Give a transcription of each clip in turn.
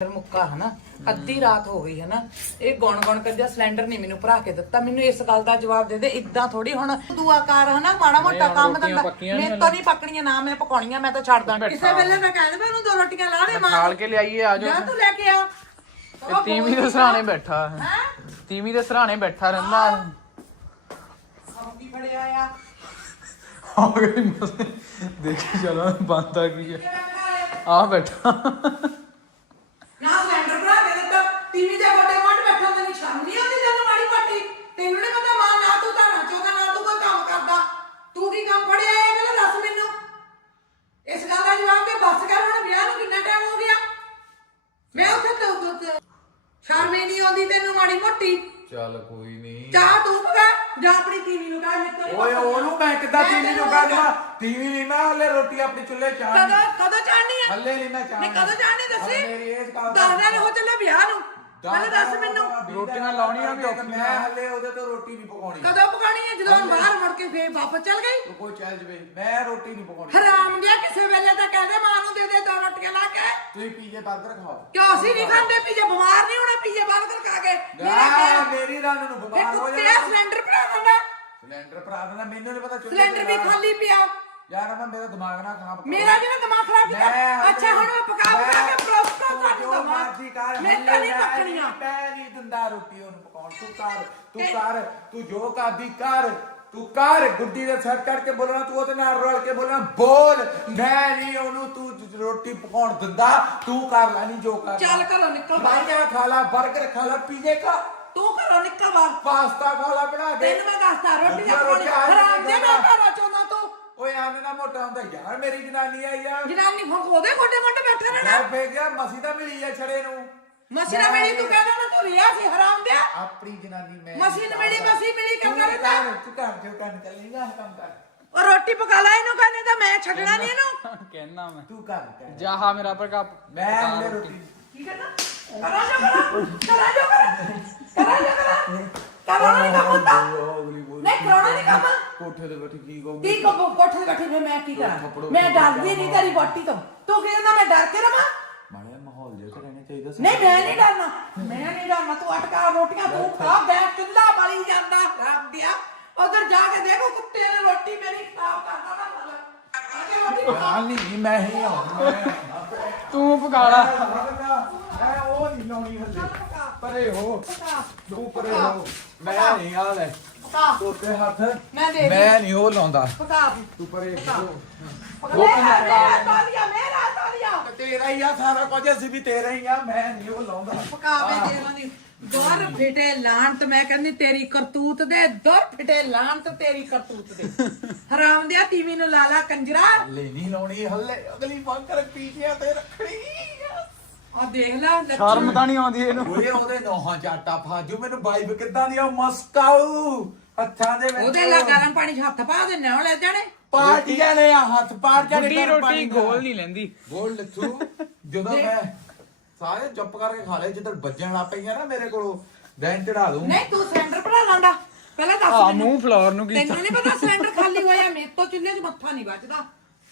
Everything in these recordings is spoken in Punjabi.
ਸਿਲੰਡਰ ਮੁੱਕਾ ਹਨਾ ਅੱਧੀ ਰਾਤ ਹੋ ਗਈ ਹਨਾ ਇਹ ਗੌਣ ਗੌਣ ਕਰਦਾ ਸਿਲੰਡਰ ਨਹੀਂ ਮੈਨੂੰ ਭਰਾ ਕੇ ਦਿੱਤਾ ਮੈਨੂੰ ਇਸ ਗੱਲ ਦਾ ਜਵਾਬ ਦੇ ਦੇ ਇਦਾਂ ਥੋੜੀ ਹੁਣ ਦੁਆ ਕਰ ਹਨਾ ਮਾੜਾ ਮੋਟਾ ਕੰਮ ਧੰਦਾ। ਮੈਂ ਤਾਂ ਨਹੀਂ ਪੱਕਣੀਆਂ ਨਾ ਮੈਂ ਪਕਾਉਣੀਆਂ ਮੈਂ ਤਾਂ ਛੱਡ ਦਾਂ ਕਿਸੇ ਵੇਲੇ ਮੈਂ ਕਹਿ ਦੇ ਉਹਨੂੰ ਦੋ ਰੋਟੀਆਂ ਲਾ ਦੇ ਮਾਂ ਖਾਲ ਕੇ ਲਿਆਈਏ ਆ ਜਾ ਤੂੰ ਲੈ ਕੇ ਆ। ਇਹ ਤੀਵੀਂ ਦੇ ਸਰਾਣੇ ਬੈਠਾ। ਹੈ? ਹੈ ਤੀਵੀਂ ਦੇ ਸਰਾਣੇ ਬੈਠਾ ਰਹਿੰਦਾ। ਕੀ ਫੜਿਆ ਆ? ਆ ਗਈ ਮਸੇ। ਦੇਖੀ ਚਲੋ ਬੰਦਾ ਕੀ ਹੈ ਆ ਬੈਠਾ। ਫੜਿਆ ਇਹ ਪਹਿਲਾਂ ਦੱਸ ਮੈਨੂੰ। ਇਸ ਗੱਲ ਦਾ ਜਵਾਬ ਦੇ ਬੱਸ ਕਰ ਹੁਣ ਵਿਆਹ ਨੂੰ ਕਿੰਨਾ ਟਾਈਮ ਹੋ ਗਿਆ? ਮੈਂ ਉੱਥੇ ਤੋਂ ਸ਼ਰਮ ਹੀ ਨਹੀਂ ਆਉਂਦੀ ਤੈਨੂੰ ਮਾੜੀ ਮੋਟੀ। ਚੱਲ ਕੋਈ ਨਹੀਂ। ਚਾਹ ਤੂੰ ਪਕਾ ਜਾਂ ਆਪਣੀ ਟੀਵੀ ਨੂੰ ਕਾ ਨਿਕਲ ਓਏ ਉਹਨੂੰ ਮੈਂ ਕਿੱਦਾਂ ਟੀਵੀ ਨੂੰ ਕਹ ਦੇਵਾਂ ਟੀਵੀ ਨਹੀਂ ਮੈਂ ਹਲੇ ਰੋਟੀ ਆਪਣੀ ਚੁੱਲ੍ਹੇ ਚਾਹ ਕਦੋਂ ਕਦੋਂ ਚਾਹਨੀ ਆ? ਹਲੇ ਨਹੀਂ ਮੈਂ ਚਾਹ ਨਹੀਂ ਕਦੋਂ ਚਾਹਨੀ ਦੱਸੀ? ਮੇਰੀ ਇਸ ਗੱਲ ਦਸ ਦਿਨ ਹੋ ਚੱਲੇ ਵਿਆਹ ਨੂੰ। ਪਹਿਲਾਂ ਦੱਸ ਮੈਨੂੰ। ਰੋਟੀਆਂ ਲਾਉਣੀਆਂ ਵੀ ਔਖੀਆਂ। ਮੈਂ ਹਲੇ ਉਹਦੇ ਤੋਂ ਰੋਟੀ ਨਹੀਂ ਪਕਾਉਣੀ। ਕਦੋਂ ਪਕਾਣੀ ਹੈ? ਜਦੋਂ ਬਾਹਰ ਮੁੜ ਕੇ ਫੇਰ ਵਾਪਸ ਚੱਲ ਗਈ? ਕੋਈ ਚੱਲ ਜਵੇ। ਮੈਂ ਰੋਟੀ ਨਹੀਂ ਪਕਾਉਣੀ। ਹਰਾਮ ਗਿਆ ਕਿਸੇ ਵੇਲੇ ਤਾਂ ਕਹਿੰਦੇ ਮਾਂ ਨੂੰ ਦੇ ਦੇ ਦੋ ਰੋਟੀਆਂ ਲਾ ਕੇ। ਤੁਸੀਂ ਪੀਜੇ 버ਗਰ ਖਾਓ। ਕਿਉਂ ਅਸੀਂ ਨਹੀਂ ਖਾਂਦੇ? ਪੀਜੇ ਬਿਮਾਰ ਨਹੀਂ ਹੋਣਾ? ਪੀਜੇ ਬਰਗਰ ਖਾ ਕੇ। ਆ ਮੇਰੀ ਰਨ ਨੂੰ ਬਿਮਾਰ ਹੋ ਜਾਣਾ। ਸਿਲੰਡਰ ਭਰਾ ਦਿੰਦਾ। ਸਿਲੰਡਰ ਭਰਾ ਦੇਣਾ ਮੈਨੂੰ ਨਹੀਂ ਪਤਾ ਚੁੱਲ੍ਹੇ ਸਿਲੰਡਰ ਵੀ ਖਾਲੀ ਪਿਆ। ਯਾਰ ਮੈਂ ਮੇਰਾ ਦਿਮਾਗ ਨਾ ਖਰਾਬ ਕਰੋ। ਮੇਰਾ ਜਿਵੇਂ ਦਿਮਾਗ ਖਰਾਬ ਕੀਤਾ? ਅੱਛਾ ਹੁਣ ਮੈਂ ਪਕਾ ਪਕਾ ਕੇ ਪ੍ਰੋਸਟਰ ਤੂੰ ਕਰ ਜੋ ਦਵਾਂ ਮਰਜ਼ੀ ਕਰ ਮੈਂ ਤਾਂ ਨਹੀਂ ਪਕੜੀਆਂ ਮੈਂ ਨਹੀਂ ਦਿੰਦਾ ਰੋਟੀ ਉਹਨੂੰ ਪਕਾਉਣ। ਤੂੰ ਕਰ ਤੂੰ ਕਰ ਤੂੰ ਜੋ ਕਰਦੀ ਕਰ ਤੂੰ ਕਰ। ਗੁੱਡੀ ਦੇ ਸਿਰ ਚੜ ਕੇ ਬੋਲਣਾ ਤੂੰ ਉਹਦੇ ਨਾਲ ਰਲ ਕੇ ਬੋਲਣਾ ਬੋਲ। ਮੈਂ ਨਹੀਂ ਉਹਨੂੰ ਤੂੰ ਰੋਟੀ ਪਕਾਉਣ ਦਿੰਦਾ ਤੂੰ ਕਰ ਲੈ ਨਹੀਂ ਜੋ ਕਰ ਚੱਲ ਘਰੋਂ ਨਿਕਲ ਬਾਹਰ। ਬਾਈਆਂ ਖਾ ਲਾ 버ਗਰ ਖਾ ਲਾ ਪੀਜੇ ਖਾ। ਤੂੰ ਘਰੋਂ ਨਿਕਲ ਬਾਹਰ। ਪਾਸਤਾ ਖਾ ਲਾ ਬਣਾ ਕੇ ਤੈਨੂੰ ਮੈਂ ਦੱਸਦਾ ਰੋਟੀ ਦਾ ਰੋਟੀ ਹਰਾਮ ਦੇ ਮੈਂ। ਘਰੋਂ ਚੋਂਦਾ ਤੂੰ ਓਏ ਆਨੇ ਨਾ ਮੋਟਾ ਹੁੰਦਾ ਯਾਰ ਮੇਰੀ ਜਨਾਨੀ ਆਈ ਆ। ਜਨਾਨੀ ਫੋਕ ਉਹਦੇ ਗੋਡੇ ਗੋਡੇ ਬੈਠਾ ਰਹਿਣਾ। ਮੈਂ ਫੇਕ ਗਿਆ ਮਸੀ ਤਾਂ ਮਿਲੀ ਆ ਛੜੇ ਨੂੰ। ਮਸੀਨਾ ਮਿਲੀ ਤੂੰ ਕਹਿੰਦਾ ਨਾ ਤੂੰ ਰਿਆ ਸੀ ਹਰਾਮ ਦਿਆ ਆਪਣੀ ਜਨਾਨੀ ਮੈਂ ਮਸੀਨ ਮਿਲੀ ਮਸੀ ਮਿਲੀ ਕਿਉਂ ਤੂੰ ਕਰਦਾ? ਕਰ, ਤੂੰ ਕਰ ਜੋ ਕਰਨ ਚੱਲੇਗਾ ਕੰਮ ਕਰ। ਉਹ ਰੋਟੀ ਪਕਾ ਲੈ ਇਹਨੂੰ ਕਹਿੰਦੇ ਤਾਂ ਮੈਂ ਛੱਡਣਾ ਨਹੀਂ ਇਹਨੂੰ। ਕਹਿਣਾ ਮੈਂ। ਤੂੰ ਕਰ ਕਰ। ਜਾਹਾ ਮੇਰਾ ਭਰਾ ਮੈਂ ਹਲੇ ਰੋਟੀ। ਕੀ ਕਰਨਾ ਕਰਾ ਜੋ ਕਰਾ ਕਰਾ ਜੋ ਕਰਾ ਕਰਾ ਜੋ ਕਰਾ। ਕਰਾ ਨਹੀਂ ਕੰਮ ਹੁੰਦਾ। ਨਹੀਂ ਕਰਾਉਣਾ ਨਹੀਂ ਕੰਮ। ਕੋਠੇ ਤੇ ਬੈਠੀ ਕੀ ਕਹੂਗੀ? ਕੀ ਕੋ ਕੋਠੇ ਤੇ ਬੈਠੇ ਫਿਰ ਮੈਂ ਕੀ ਕਰਾਂ? ਮੈਂ ਡਰਦੀ ਨਹੀਂ ਤੇਰੀ ਬੋਟੀ ਤੋਂ। ਤੂੰ ਕਹਿੰਦਾ ਮੈਂ ਡਰ ਕੇ ਰਵਾਂ? ਮਾੜਾ ਮਾਹੌਲ ਜਿਹਾ ਤਾਂ ਰਹਿਣਾ ਚਾਹੀਦਾ ਸੀ। ਨਹੀਂ ਮੈਂ ਨਹੀਂ ਡਰਨਾ। ਮੈਂ ਨਹੀਂ ਡਰਨਾ। ਤੂੰ ਅਟਕਾ ਰੋਟੀਆਂ ਤੂੰ ਖਾ ਗੈਸ ਚੁੱਲਾ ਬਲੀ ਜਾਂਦਾ। ਰੱਬ ਦਿਆ। ਉਧਰ ਜਾ ਕੇ ਦੇਖੋ ਕੁੱਤੇ ਨੇ ਰੋਟੀ ਮੇਰੀ ਖਰਾਬ ਕਰਦਾ ਨਾ ਹਾਂ ਨਹੀਂ ਮੈਂ ਹੀ ਆਉਂਦਾ ਤੂੰ ਪਕਾਲਾ ਮੈਂ ਉਹ ਨਹੀਂ ਲਾਉਣੀ ਹਲੇ ਪਰੇ ਹੋ। ਤੂੰ ਪਰੇ ਹੋ। ਮੈਂ ਨਹੀਂ ਆ ਲੈ। ਪਕਾ। ਤੋਤੇ ਹੱਥ। ਮੈਂ ਦੇ ਮੈਂ ਨਹੀਂ ਉਹ ਲਾਉਂਦਾ। ਪਕਾ। ਤੂੰ ਪਰੇ ਹੋ ਮੇਰਾ ਮੇਰਾ ਤਾਲੀਆ ਮੇਰਾ ਤਾਲੀਆ ਤੇਰਾ ਹੀ ਆ ਸਾਰਾ ਕੁਝ ਅਸੀਂ ਵੀ ਤੇਰਾ ਹੀ ਆ ਮੈਂ ਨਹੀਂ ਉਹ ਲਾਉਂਦਾ। ਪਕਾ ਮੈਂ ਦੇ ਲਾਂਦੀ ਦਰ ਫਿਟੇ ਲਾਂਤ ਮੈਂ ਕਹਿੰਦੀ ਤੇਰੀ ਕਰਤੂਤ ਦੇ ਦਰ ਫਿਟੇ ਲਾਂਤ ਤੇਰੀ ਕਰਤੂਤ ਦੇ। ਹਰਾਮ ਦਿਆ ਤੀਵੀ ਨੂੰ ਲਾਲਾ ਕੰਜਰਾ। ਹੱਲੇ ਨਹੀਂ ਲਾਉਣੀ ਹੱਲੇ ਅਗਲੀ ਬੰਕਰ ਪੀਟੀਆਂ ਤੇ ਰੱਖਣੀ। ਆ ਦੇਖ ਲੈ ਲੱਛਣ। ਸ਼ਰਮ ਤਾਂ ਨਹੀਂ ਆਉਂਦੀ ਇਹਨੂੰ। ਓਏ ਉਹਦੇ ਨੋਹਾਂ ਚਾਟਾ ਫਾਜੂ ਮੈਨੂੰ ਵਾਈਬ ਕਿੱਦਾਂ ਦੀ ਆ ਮਸਕਾਊ ਹੱਥਾਂ ਦੇ ਵਿੱਚ। ਉਹਦੇ ਲਾ ਗਰਮ ਪਾਣੀ 'ਚ ਹੱਥ ਪਾ ਦਿੰਨੇ ਹੁਣ ਲੈ ਜਾਣੇ। ਪਾਰਟੀਆਂ ਨੇ ਆ ਹੱਥ ਪਾੜ ਜਾਣੇ ਰੋਟੀ ਨਾਲ। ਗੋਲ ਨਹੀਂ ਲੈਂਦੀ। ਗੋਲ ਲੱਥੂ ਜਦੋਂ ਮੈਂ ਸਾਰੇ ਚੁੱਪ ਕਰਕੇ ਖਾ ਲਏ ਜਦੋਂ ਵੱਜਣ ਲੱਗ ਪਈਆਂ ਨਾ ਮੇਰੇ ਕੋਲੋਂ ਦੈਨ ਚੜਾ ਦੂੰ। ਨਹੀਂ ਤੂੰ ਸਿਲੰਡਰ ਭਰਾ ਲਾਂਦਾ। ਪਹਿਲਾਂ ਦੱਸ ਆ। ਮੂੰਹ ਫਲੋਰ ਨੂੰ ਕੀਤਾ ਤੈਨੂੰ ਨਹੀਂ ਪਤਾ ਸਿਲੰਡਰ ਖਾਲੀ ਹੋਇਆ ਮੇਰੇ ਤੋਂ ਚੁੱਲ੍ਹੇ 'ਚ ਮੱਥਾ ਨਹੀਂ ਵੱਜਦਾ।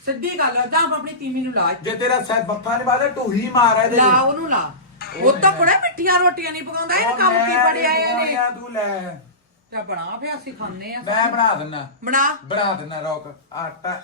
ਸਿੱਧੀ ਗੱਲ ਆ ਜਾਂ ਆਪਣੀ ਤੀਵੀ ਨੂੰ ਲਾ ਜੇ ਤੇਰਾ ਸਿਰ ਬੱਫਾ ਨਹੀਂ ਬਾਦਾ ਢੂਹੀ ਮਾਰ ਇਹਦੇ ਲਾ ਉਹਨੂੰ ਲਾ। ਉਹ ਤਾਂ ਕੋੜੇ ਮਿੱਠੀਆਂ ਰੋਟੀਆਂ ਨਹੀਂ ਪਕਾਉਂਦਾ ਇਹ ਕੰਮ ਕੀ ਬੜਿਆ ਇਹਨੇ ਨੇ। ਤੂੰ ਲੈ। ਤੇ ਬਣਾ ਫੇ ਅਸੀਂ ਖਾਂਦੇ ਆ ਮੈਂ ਬਣਾ ਦਿੰਨਾ। ਬਣਾ। ਬਣਾ ਦਿੰਨਾ ਰੋਕ। ਆਟਾ।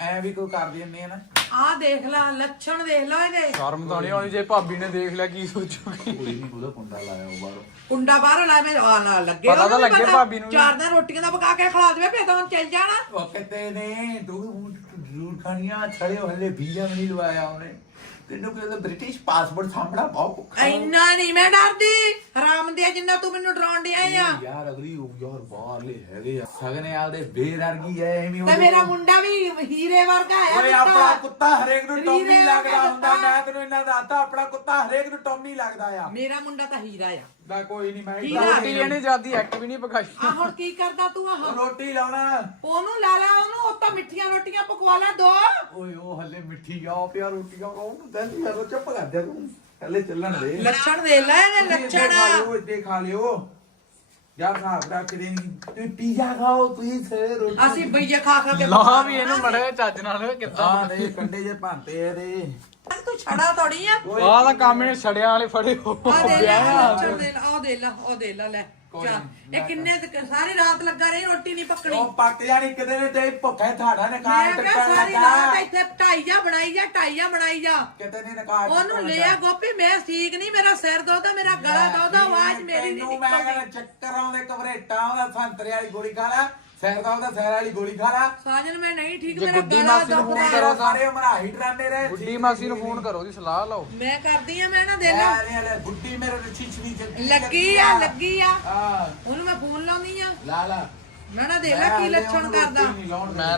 ਐ ਵੀ ਕੋਈ ਕਰ ਦਿੰਨੇ ਆ ਨਾ। ਆ ਦੇਖ ਲੈ ਲੱਛਣ ਦੇਖ ਲੈ ਇਹਦੇ। ਸ਼ਰਮ ਤਾਂ ਨਹੀਂ ਆਉਂਦੀ ਜੇ ਭਾਬੀ ਨੇ ਦੇਖ ਲਿਆ ਕੀ ਸੋਚੂਗੀ? ਕੋਈ ਨਹੀਂ ਉਹਦਾ ਕੁੰਡਾ ਲਾਇਆ ਉਹ ਬਾਹਰੋਂ। ਕੁੰਡਾ ਬਾਹਰ ਲਾ ਮੈਂ ਆ ਲਾ ਲੱਗੇ ਪਤਾ ਤਾਂ ਲੱਗੇ। ਭਾਬੀ ਨੂੰ। ਚਾਰ ਦਿਨ ਰੋਟੀਆਂ ਦਾ ਪਕਾ ਕੇ ਖਿਲਾ ਦੇਵੇ ਫੇਰ ਤਾਂ ਹੁਣ ਚੱਲ ਜਾਣਾ। ਉਹ ਕਿਤੇ ਨੇ? ਤੂੰ ਜ਼ਰੂਰ ਖਾਣੀਆਂ ਛੜੇ ਹਲੇ ਵੀਜ਼ਾ ਵੀ ਨਹੀਂ ਲਵਾਇਆ ਉਹਨੇ। ਤੈਨੂੰ ਕਹਿੰਦਾ ਬ੍ਰਿਟਿਸ਼ ਪਾਸਪੋਰਟ ਸਾਹਮਣਾ ਬਹੁਤ ਔਖਾ। ਇੰਨਾ ਨਹੀਂ ਮੈਂ ਡਰਦੀ। ਹਰਾਮ ਦੇ ਜਿੰਨਾ ਤੂੰ ਮੈਨੂੰ ਡਰਾਉਣ ਡਿਆ ਆ। ਯਾਰ ਅਗਲੀ ਉਹ ਯਾਰ ਬਾਹਰਲੇ ਹੈਗੇ ਆ। ਸਗਨੇ ਆਲਦੇ ਬੇਰ ਵਰਗੀ ਐ ਐਵੇਂ ਤੇ ਮੇਰਾ ਮੁੰਡਾ ਵੀ ਹੀਰੇ ਵਰਗਾ ਆ ਓਏ ਆਪਣਾ ਕੁੱਤਾ ਹਰੇਕ ਨੂੰ ਟੌਮੀ ਹੀਰੇ ਲੱਗਦਾ ਵਰਗਾ ਹੁੰਦਾ। ਮੈਂ ਤੈਨੂੰ ਇਹਨਾਂ ਦੱਸਤਾ ਆਪਣਾ ਕੁੱਤਾ ਹਰੇਕ ਨੂੰ ਟੌਮੀ ਲੱਗਦਾ ਆ। ਮੇਰਾ ਮੁੰਡਾ ਤਾਂ ਹੀਰਾ ਆ। ਮੈਂ ਕੋਈ ਨਹੀਂ ਮੈਂ ਹੀਰਾ। ਰੋਟੀ ਇਹਨੇ ਜਿਆਦੀ ਐਕਟ ਵੀ ਨਹੀਂ ਪਕਾਈ। ਆ ਹੁਣ ਕੀ ਕਰਦਾ ਤੂੰ ਆਹ? ਰੋਟੀ ਲਾਉਣਾ। ਉਹਨੂੰ ਲਾ ਲਾ ਉਹਨੂੰ ਉਹ ਤਾਂ ਮਿੱਠੀਆਂ ਰੋਟੀਆਂ ਪਕਵਾ ਲੈ ਦੋ। ਓਏ ਉਹ ਹੱਲੇ ਮਿੱਠੀ ਆ ਪਿਆ ਰੋਟੀਆਂ ਉਹਨੂੰ ਦੰਦੀ ਯਾਰ ਚੁੱਪ ਕਰ ਜਾ ਤੂੰ। ਹੱਲੇ ਚੱਲਣ ਦੇ। ਲੱਛਣ ਦੇ ਲੈ ਇਹਦੇ ਇੱਥੇ ਖਾ ਲੱਛਣ। ਲਿਓ ਇੱਥੇ ਖਾ ਲਿਓ। ਯਾਰ ਖਾਬ ਰੱਖ ਦੇ ਨਹੀਂ ਤੁਸੀਂ ਪੀਜ਼ਾ ਖਾਓ ਤੁਸੀਂ ਸੇ ਰੋਟੀ ਅਸੀਂ ਬਈਏ ਖਾ ਖਾ ਕੇ ਲਾ ਵੀ ਇਹਨੂੰ ਮੜੇ ਚੱਜ ਨਾਲ ਕਿੱਦਾਂ? ਆ ਦੇ ਕੰਡੇ ਜੇ ਭਾਂਤੇ ਇਹਦੇ। ਤੂੰ ਛੜਾ ਤੋੜੀ ਆ। ਆਹ ਤਾਂ ਕੰਮ ਇਹਨੇ ਛੜਿਆਂ ਵਾਲੇ ਫੜੇ ਹੋ। ਆ ਦੇ ਲੈ ਲੱਛਣ ਦੇ ਲਾ ਉਹ ਦੇ ਲਾ ਦੇ ਲਾ ਲੈ ਚਾ ਇਹ ਕਿੰਨੇ ਤੱਕ- ਸਾਰੀ ਰਾਤ ਲੱਗਾ ਰਹੀ ਰੋਟੀ ਨਹੀਂ ਪੱਕਣੀ। ਉਹ ਪੱਕ ਜਾਣੀ ਕਿਤੇ ਨੇ ਤੇ ਭੁੱਖੇ ਠਾੜਾ ਨੇ ਕਾਰ ਮੈਂ ਕਿਹਾ ਟੱਕਣ ਸਾਰੀ ਲੱਗਾ। ਰਾਤ ਇੱਥੇ ਢਾਈ ਜਾ ਬਣਾਈ ਜਾ ਢਾਈ ਜਾ ਬਣਾਈ ਜਾ। ਕਿਤੇ ਨੇ ਨਕਾਰ ਉਹਨੂੰ ਲਿਆ ਗੋਪੀ ਮੈਂ ਠੀਕ ਨਹੀਂ ਮੇਰਾ ਸਿਰ ਦੋਦਾ ਮੇਰਾ ਗਲਾ ਦੋਦਾ ਆਵਾਜ਼ ਮੇਰੀ ਨਹੀਂ ਤੈਨੂੰ ਮੈਂ ਨਿਕਲਦੀ। ਕਹਿੰਦਾ ਚੱਕਰ ਆਉਂਦੇ ਕਵਰੇਟਾਂ ਉਹਦਾ ਸੰਤਰੇ ਵਾਲੀ ਗੋਲੀ ਖਾ ਲੈ। ਸਿਰ ਦਾ ਸਿਰ ਵਾਲੀ ਗੋਲੀ ਖਾ ਲੈ। ਸਾਜਨ ਮੈਂ ਨਹੀਂ ਠੀਕ ਜੇ ਮੇਰਾ ਗੁੱਡੀ ਗਲਾ ਮਾਸੀ ਨੂੰ ਫੋਨ ਦੁਖਦਾ ਕਰੋ ਹੈ। ਸਾਰੇ ਉਮਰਾ ਹੀ ਡਰਾਮੇ ਰਹੇ। ਗੁੱਡੀ ਮਾਸੀ ਨੂੰ ਫੋਨ ਕਰੋ ਉਹਦੀ ਸਲਾਹ ਲਓ। ਮੈਂ ਕਰਦੀ ਆ ਮੈਂ ਨਾ ਦੇ ਲਾ ਲੈ ਲੈ ਗੁੱਡੀ ਮੇਰੇ ਤੇ ਛਿਛਣੀ ਚੱਕੀ ਲੱਗੀ ਆ ਲੱਗੀ ਆ। ਹਾਂ। ਉਹਨੂੰ ਮੈਂ ਫੋਨ ਲਾਉਂਦੀ ਆ। ਲਾ ਲਾ। ਮੈਂ ਨਾ ਦੇ ਲਾ ਕੀ ਲੱਛਣ ਕਰਦਾ। ਮੈਂ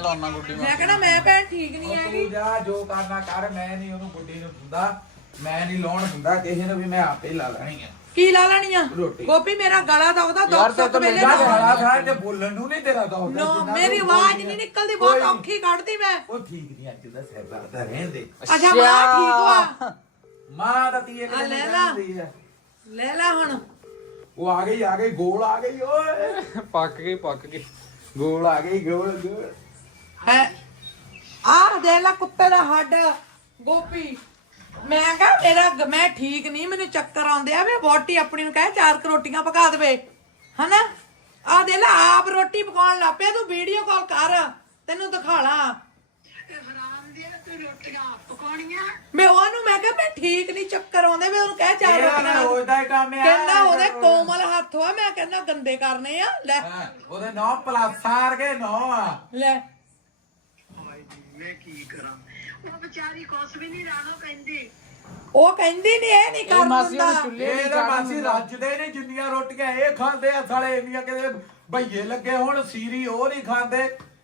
ਲਾਉਣਾ ਗੁੱਡੀ ਮੈਂ ਮਾਸੀ ਕਿਹੜਾ ਮੈਂ ਭੈਣ ਠੀਕ ਨਹੀਂ ਹੈਗੀ ਤੂੰ ਜਾ ਜੋ ਕਰਨਾ ਕਰ ਮੈਂ ਨਹੀਂ ਉਹਨੂੰ ਗੁੱਡੀ ਨੂੰ ਦਿੰਦਾ। ਮੈਂ ਨਹੀਂ ਲਾਉਣ ਦਿੰਦਾ ਕਿਸੇ ਨੂੰ ਵੀ ਮੈਂ ਆਪੇ ਲਾ ਲੈਣੀ ਆ। ਕੀ ਲਾ ਲੈਣੀ ਆ? ਰੋਟੀ। ਗੋਪੀ ਮੇਰਾ ਗਲਾ ਦੁਖਦਾ ਯਾਰ ਦੁੱਖ ਤੇ ਸੁੱਖ ਤਾਂ ਵੇਲੇ ਨਾ ਹਾਲਾ ਥਾਂ ਤੇ ਬੋਲਣ ਨੂੰ ਨਹੀਂ ਤੇਰਾ ਦੌਰ ਨੋ ਮੇਰੀ ਆਵਾਜ਼ ਨਹੀਂ ਨਿਕਲਦੀ ਬਹੁਤ ਔਖੀ ਕੱਢਦੀ ਮੈਂ। ਉਹ ਠੀਕ ਨਹੀਂ ਅੱਜ ਦਾ ਸਿਰ ਦਰਦ ਰਹਿਣ ਦੇ। ਅੱਛਾ ਮਾਂ ਠੀਕ ਵਾ ਮਾਂ ਦਾ ਤੀਏ ਆ ਲੈ ਲਾ। ਹੈ ਲੈ ਲੈ ਹੁਣ। ਉਹ ਆ ਗਈ ਆ ਗਈ ਗੋਲ ਆ ਗਈ ਓਏ। ਪੱਕ ਗਈ ਪੱਕ ਗਈ। ਗੋਲ ਆ ਗਈ ਗੋਲ ਗੋਲ। ਹੈ ਆਹ ਦੇ ਲੈ ਕੁੱਤੇ ਦਾ ਹੱਡ ਗੋਪੀ। ਮੈਂ ਕਹਾ ਮੇਰਾ ਮੈਂ ਠੀਕ ਨਹੀਂ ਮੈਨੂੰ ਚੱਕਰ ਆਉਂਦੇ ਆ ਵੇ ਬੋਟੀ ਆਪਣੀ ਨੂੰ ਕਹੇ ਚਾਰ ਰੋਟੀਆਂ ਪਕਾ ਦੇਵੇ। ਹਨਾ? ਆਹ ਦੇ ਲੈ ਆਪ ਰੋਟੀ ਪਕਾਉਣ ਲੱਗ ਪਿਆ ਤੂੰ ਵੀਡੀਓ ਕਾਲ ਕਰ ਤੈਨੂੰ ਦਿਖਾ ਲਾ ਮੈਂ ਉਹਨੂੰ ਮੈਂ ਕਿਹਾ ਮੈਂ ਠੀਕ ਨਹੀਂ ਚੱਕਰ ਆਉਂਦੇ ਵੇ ਉਹਨੂੰ ਕਹਿ ਚਾਰ ਇਹਦਾ ਰੋਟੀਆਂ ਉਹਦਾ ਹੀ ਕੰਮ ਆ ਕਹਿੰਦਾ ਉਹਦੇ ਕੋਮਲ ਹੱਥ ਆ ਮੈਂ ਕਹਿੰਦਾ ਗੰਦੇ ਕਰਨੇ ਆ ਲੈ। ਉਹਦੇ ਨੌ ਪਲਾਸਾਰ ਕੇ ਨੌ ਆ। ਲੈ। ਮੈਂ ਕੀ ਕਰਾਂ? ਉਹ ਵਿਚਾਰੀ ਕੁਛ ਵੀ ਨਹੀਂ ਰਾਣੋ ਕਹਿੰਦੀ। ਉਹ ਕਹਿੰਦੀ ਨਹੀਂ ਇਹ ਨਹੀਂ ਇਹ ਕਰ ਮਾਸੀ ਦਿੰਦਾ। ਉਹਨੂੰ ਚੁੱਲ੍ਹੇ ਇਹ ਤਾਂ ਮਾਸੀ ਰੱਜਦੇ ਨੇ ਜਿੰਨੀਆਂ ਰੋਟੀਆਂ ਇਹ ਖਾਂਦੇ ਆ ਸਾਲੇ ਇੰਨੀਆਂ ਕਿਤੇ ਭਈਏ ਲੱਗੇ ਹੁਣ ਸੀਰੀ ਉਹ ਨਹੀਂ ਖਾਂਦੇ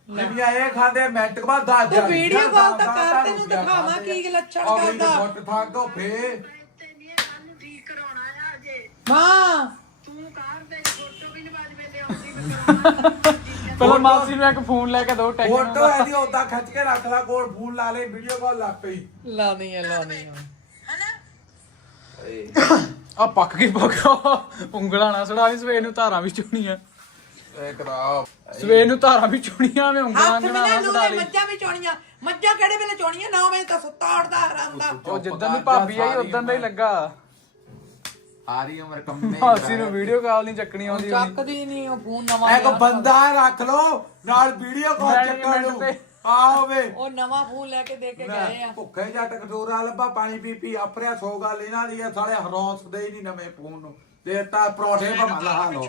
ਜਿੰਨੀਆਂ ਇਹ ਖਾਂਦੇ ਮਿੰਟ ਬਾਅਦ ਦਸ ਤੂੰ ਵੀਡੀਓ ਕਾਲ ਤਾਂ ਕਰ, ਤੈਨੂੰ ਦਿਖਾਵਾਂ ਕੀ ਲੱਛਣ ਕਰਦਾ। ਗੁੱਟ ਥਾਕੋ ਫੇ ਤੇ ਨਹੀਂ ਕੱਲ ਨੂੰ ਠੀਕ ਕਰਾਉਣਾ ਆ ਅਜੇ। ਹਾਂ। ਤੂੰ ਕਾਰ ਦੇ ਫੋਟੋ ਵੀ ਨਹੀਂ ਬਾਜ ਵੇਲੇ ਆਉਂਦੀ ਮੈਂ ਕਰਾਉਣਾ। ਪਹਿਲਾਂ ਮਾਸੀ ਨੂੰ ਇੱਕ ਫੋਨ ਲੈ ਕੇ ਦੋ ਟੈਕਨ ਫੋਟੋ ਇਹਦੀ ਉਦਾਂ ਖਿੱਚ ਕੇ ਰੱਖ ਲਾ ਕੋਲ ਫੋਨ ਲਾ ਲੈ ਵੀਡੀਓ ਕਾਲ ਲਾ ਪਈ। ਲਾਉਣੀ ਹੈ ਲਾਉਣੀ ਹੈ ਆ ਪੱਕ ਗਈ ਪੱਕਾ ਉਂਗਲਾਂ ਨਾ ਸੜਾ ਲਈ ਸਵੇਰ ਨੂੰ ਧਾਰਾਂ ਵੀ ਚੁਣੀਆਂ। ਇਹ ਕਰਾ ਸਵੇਰ ਨੂੰ ਧਾਰਾਂ ਵੀ ਚੁਣੀਆਂ ਮੈਂ ਉਂਗਲਾਂ ਹੱਥ ਗਣਾ ਬਿਨਾ ਨਾ ਸੜਾ ਲਈ। ਮੱਝਾਂ ਵੀ ਚੋਣੀਆਂ। ਮੱਝਾਂ ਕਿਹੜੇ ਵੇਲੇ ਚੋਣੀਆਂ? 9 ਵਜੇ ਤਾਂ ਸੁੱਤਾ ਉੱਠਦਾ ਆਰਾਮ ਦਾ ਉਹ ਜਿੱਦਾਂ ਦੀ ਭਾਬੀ ਆਈ ਉਦੋਂ ਦਾ ਹੀ ਲੱਗਾ। ਸਾਰੀ ਉਮਰ ਕੰਮੇ ਮਾਸੀ ਨੂੰ ਵੀਡੀਓ ਕਾਲ ਨਹੀਂ ਚੱਕਣੀ ਆਉਂਦੀ ਚੱਕਦੀ ਨਹੀਂ ਉਹ ਫੋਨ ਨਵਾਂ ਇੱਕ ਬੰਦਾ ਰੱਖ ਲੋ ਨਾਲ ਵੀਡੀਓ ਕਾਲ ਚੱਕਣ ਨੂੰ। ਆਓ ਵੇ ਉਹ ਨਵਾਂ ਫੋਨ ਲੈ ਕੇ ਦੇ ਕੇ ਗਏ ਆ। ਭੁੱਖੇ ਜੱਟ ਕਟੋਰਾ ਲੱਭਾ ਪਾਣੀ ਪੀ ਪੀ ਆਪਰਿਆ ਸੋ ਗੱਲ ਇਹਨਾਂ ਦੀ ਆ ਸਾਲੇ ਹਰੌਸਦੇ ਹੀ ਨਹੀਂ ਨਵੇਂ ਫੋਨ ਨੂੰ। ਤੇ ਤਾਂ ਪਰੌਠੇ ਭਮਾ ਲਾ ਲੋ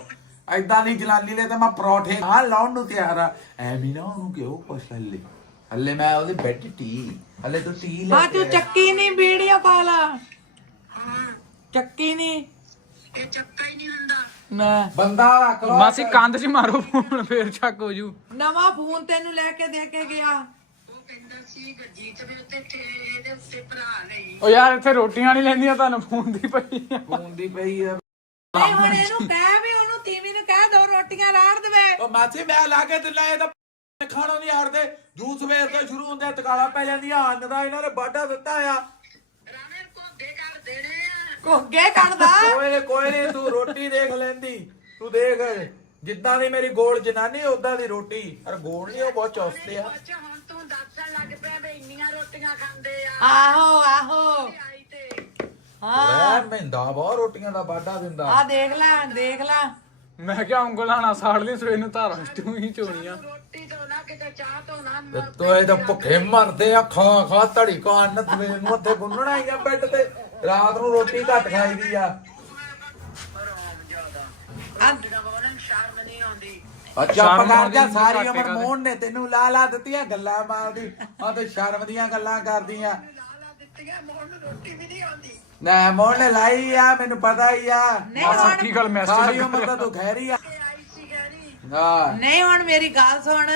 ਐਦਾਂ ਦੀ ਜਲਾਨੀ ਲੈ ਤੇ ਮੈਂ ਪਰੌਠੇ ਆ ਲਾਉਣ ਨੂੰ ਤਿਆਰ ਆ। ਐਵੇਂ ਨਾ ਉਹਨੂੰ ਕਿਉਂ ਪੁੱਛ ਲੈ ਹੱਲੇ ਮੈਂ ਉਹਦੇ ਬੈੱਡ ਟੀ ਹੱਲੇ ਤੂੰ ਟੀ ਲੈ ਹਾਂ ਤੂੰ ਚੱਕੀ ਨਹੀਂ ਵੀਡੀਓ ਕਾਲ। ਚੱਕੀ ਨਹੀਂ ਇਹ ਚੱਕਾ ਹੀ ਨਹੀਂ ਹੁੰਦਾ। ਨਾ। ਬੰਦਾ ਰੱਖ ਮਾਸੀ ਕੰਧ 'ਚ ਮਾਰੋ ਫੋਨ ਫੇਰ ਚੱਕ ਹੋ ਜੂ। ਨਵਾਂ ਫੋਨ ਤੈਨੂੰ ਲੈ ਕੇ ਦੇ ਕੇ ਗਿਆ। ਉਹ ਕਹਿੰਦਾ ਸੀ ਗਜੀਤ ਵੀ ਉੱਤੇ ਤੇ ਇਹਦੇ ਉੱਤੇ ਭਰਾ ਲਈ ਉਹ ਯਾਰ ਇੱਥੇ ਰੋਟੀਆਂ ਨਹੀਂ ਲੈਂਦੀਆਂ ਤੁਹਾਨੂੰ ਫੋਨ ਦੀ ਪਈ ਆ। ਫੋਨ ਦੀ ਪਈ ਆ। ਨਹੀਂ ਹੁਣ ਇਹਨੂੰ ਕਹਿ ਵੀ ਉਹਨੂੰ ਤੀਵੀਂ ਨੂੰ ਕਹਿ ਦੋ ਰੋਟੀਆਂ ਰਾੜ ਦੇਵੇ। ਉਹ ਮਾਸੀ ਮੈਂ ਲਾ ਕੇ ਦਿਲਾ ਇਹ ਤਾਂ ਖਾਣੋਂ ਨਹੀਂ ਹਟਦੇ। ਜੂਸ ਵੇਰ ਤੋਂ ਸ਼ੁਰੂ ਹੁੰਦੇ ਤਕਾਲਾ ਪੈ ਜਾਂਦੀਆਂ ਅੰਨ ਦਾ ਇਹਨਾਂ ਨੇ ਬਾਡਾ ਦਿੱਤਾ ਆ। ਰਾਣੇ ਕੋਦੇ ਕਰ ਦੇਣੇ ਆ। ਘੋਗੇ ਕੱਢਦਾ। ਕੋਈ ਨੀ ਕੋਈ ਨਹੀਂ ਤੂੰ ਰੋਟੀ ਦੇਖ ਲੈਂਦੀ। ਤੂੰ ਦੇਖ ਜਿੱਦਾਂ ਦੀ ਮੇਰੀ ਗੋਲ ਜਨਾਨੀ ਉਦਾਂ ਦੀ ਰੋਟੀ। ਪਰ ਗੋਲ ਨਹੀਂ ਉਹ ਬਹੁਤ ਚੌਸਤੇ ਆ। ਅੱਛਾ ਹੁਣ ਤੂੰ ਦੱਸਣ ਲੱਗ ਪਿਆ ਵੀ ਇੰਨੀਆਂ ਰੋਟੀਆਂ ਖਾਂਦੇ ਆ। ਆਹੋ ਆਹੋ। ਆਈ ਤੇ। ਹਾਂ। ਐ ਮਹਿੰਦਾ ਬਹੁਤ ਰੋਟੀਆਂ ਦਾ ਬਾਡਾ ਦਿੰਦਾ। ਆ ਦੇਖ ਲੈ ਦੇਖ ਲੈ। ਮੈਂ ਕਿਹਾ ਉਂਗਲਾਂ ਨਾ ਸਾੜ ਲਈ ਸਵੇਰ ਨੂੰ ਧਾਰਾਂ ਤੂੰ ਹੀ ਚੋਣੀਆਂ ਰੋਟੀ ਤੋਂ ਨਾ ਕਿਤੇ ਚਾਹ ਤੋਂ ਨਾ ਤੇ ਤੋਏ ਤਾਂ ਭੁੱਖੇ ਮਰਦੇ ਆ ਖਾ ਖਾ ਧੜੀ ਕਾ ਅੰਨ ਸਵੇਰ ਨੂੰ ਉੱਥੇ ਗੁੰਨਣਾ ਹੀ ਆ ਬੈੱਡ ਤੇ। ਰਾਤ ਨੂੰ ਰੋਟੀ ਘੱਟ ਖਾਈਦੀ ਆ। ਅੱਛਾ ਨੀ ਸਾਰੀ ਉਮਰ। ਮੋਹਨ ਨੇ ਤੈਨੂੰ ਲਾ ਲਾ ਦਿੱਤੀਆਂ ਗੱਲਾਂ ਮਾਰਦੀ ਆ ਤੇ ਸ਼ਰਮ ਦੀਆਂ ਗੱਲਾਂ ਕਰਦੀਆਂ। ਨੂੰ ਰੋਟੀ ਵੀ ਨਹੀਂ ਆਉਂਦੀ ਨਾ ਮੋਹਨ ਨੇ ਲਾਈ ਆ ਮੈਨੂੰ ਪਤਾ ਹੀ ਆ। ਹੁਣ ਅੱਖੀ ਗੱਲ ਮੈਸੇਜ ਸਾਰੀ ਉਮਰ ਤਾਂ ਤੂੰ ਖੈਰੀ ਆ। ਹਾਂ ਨਹੀਂ ਹੁਣ ਮੇਰੀ ਗੱਲ ਸੁਣ।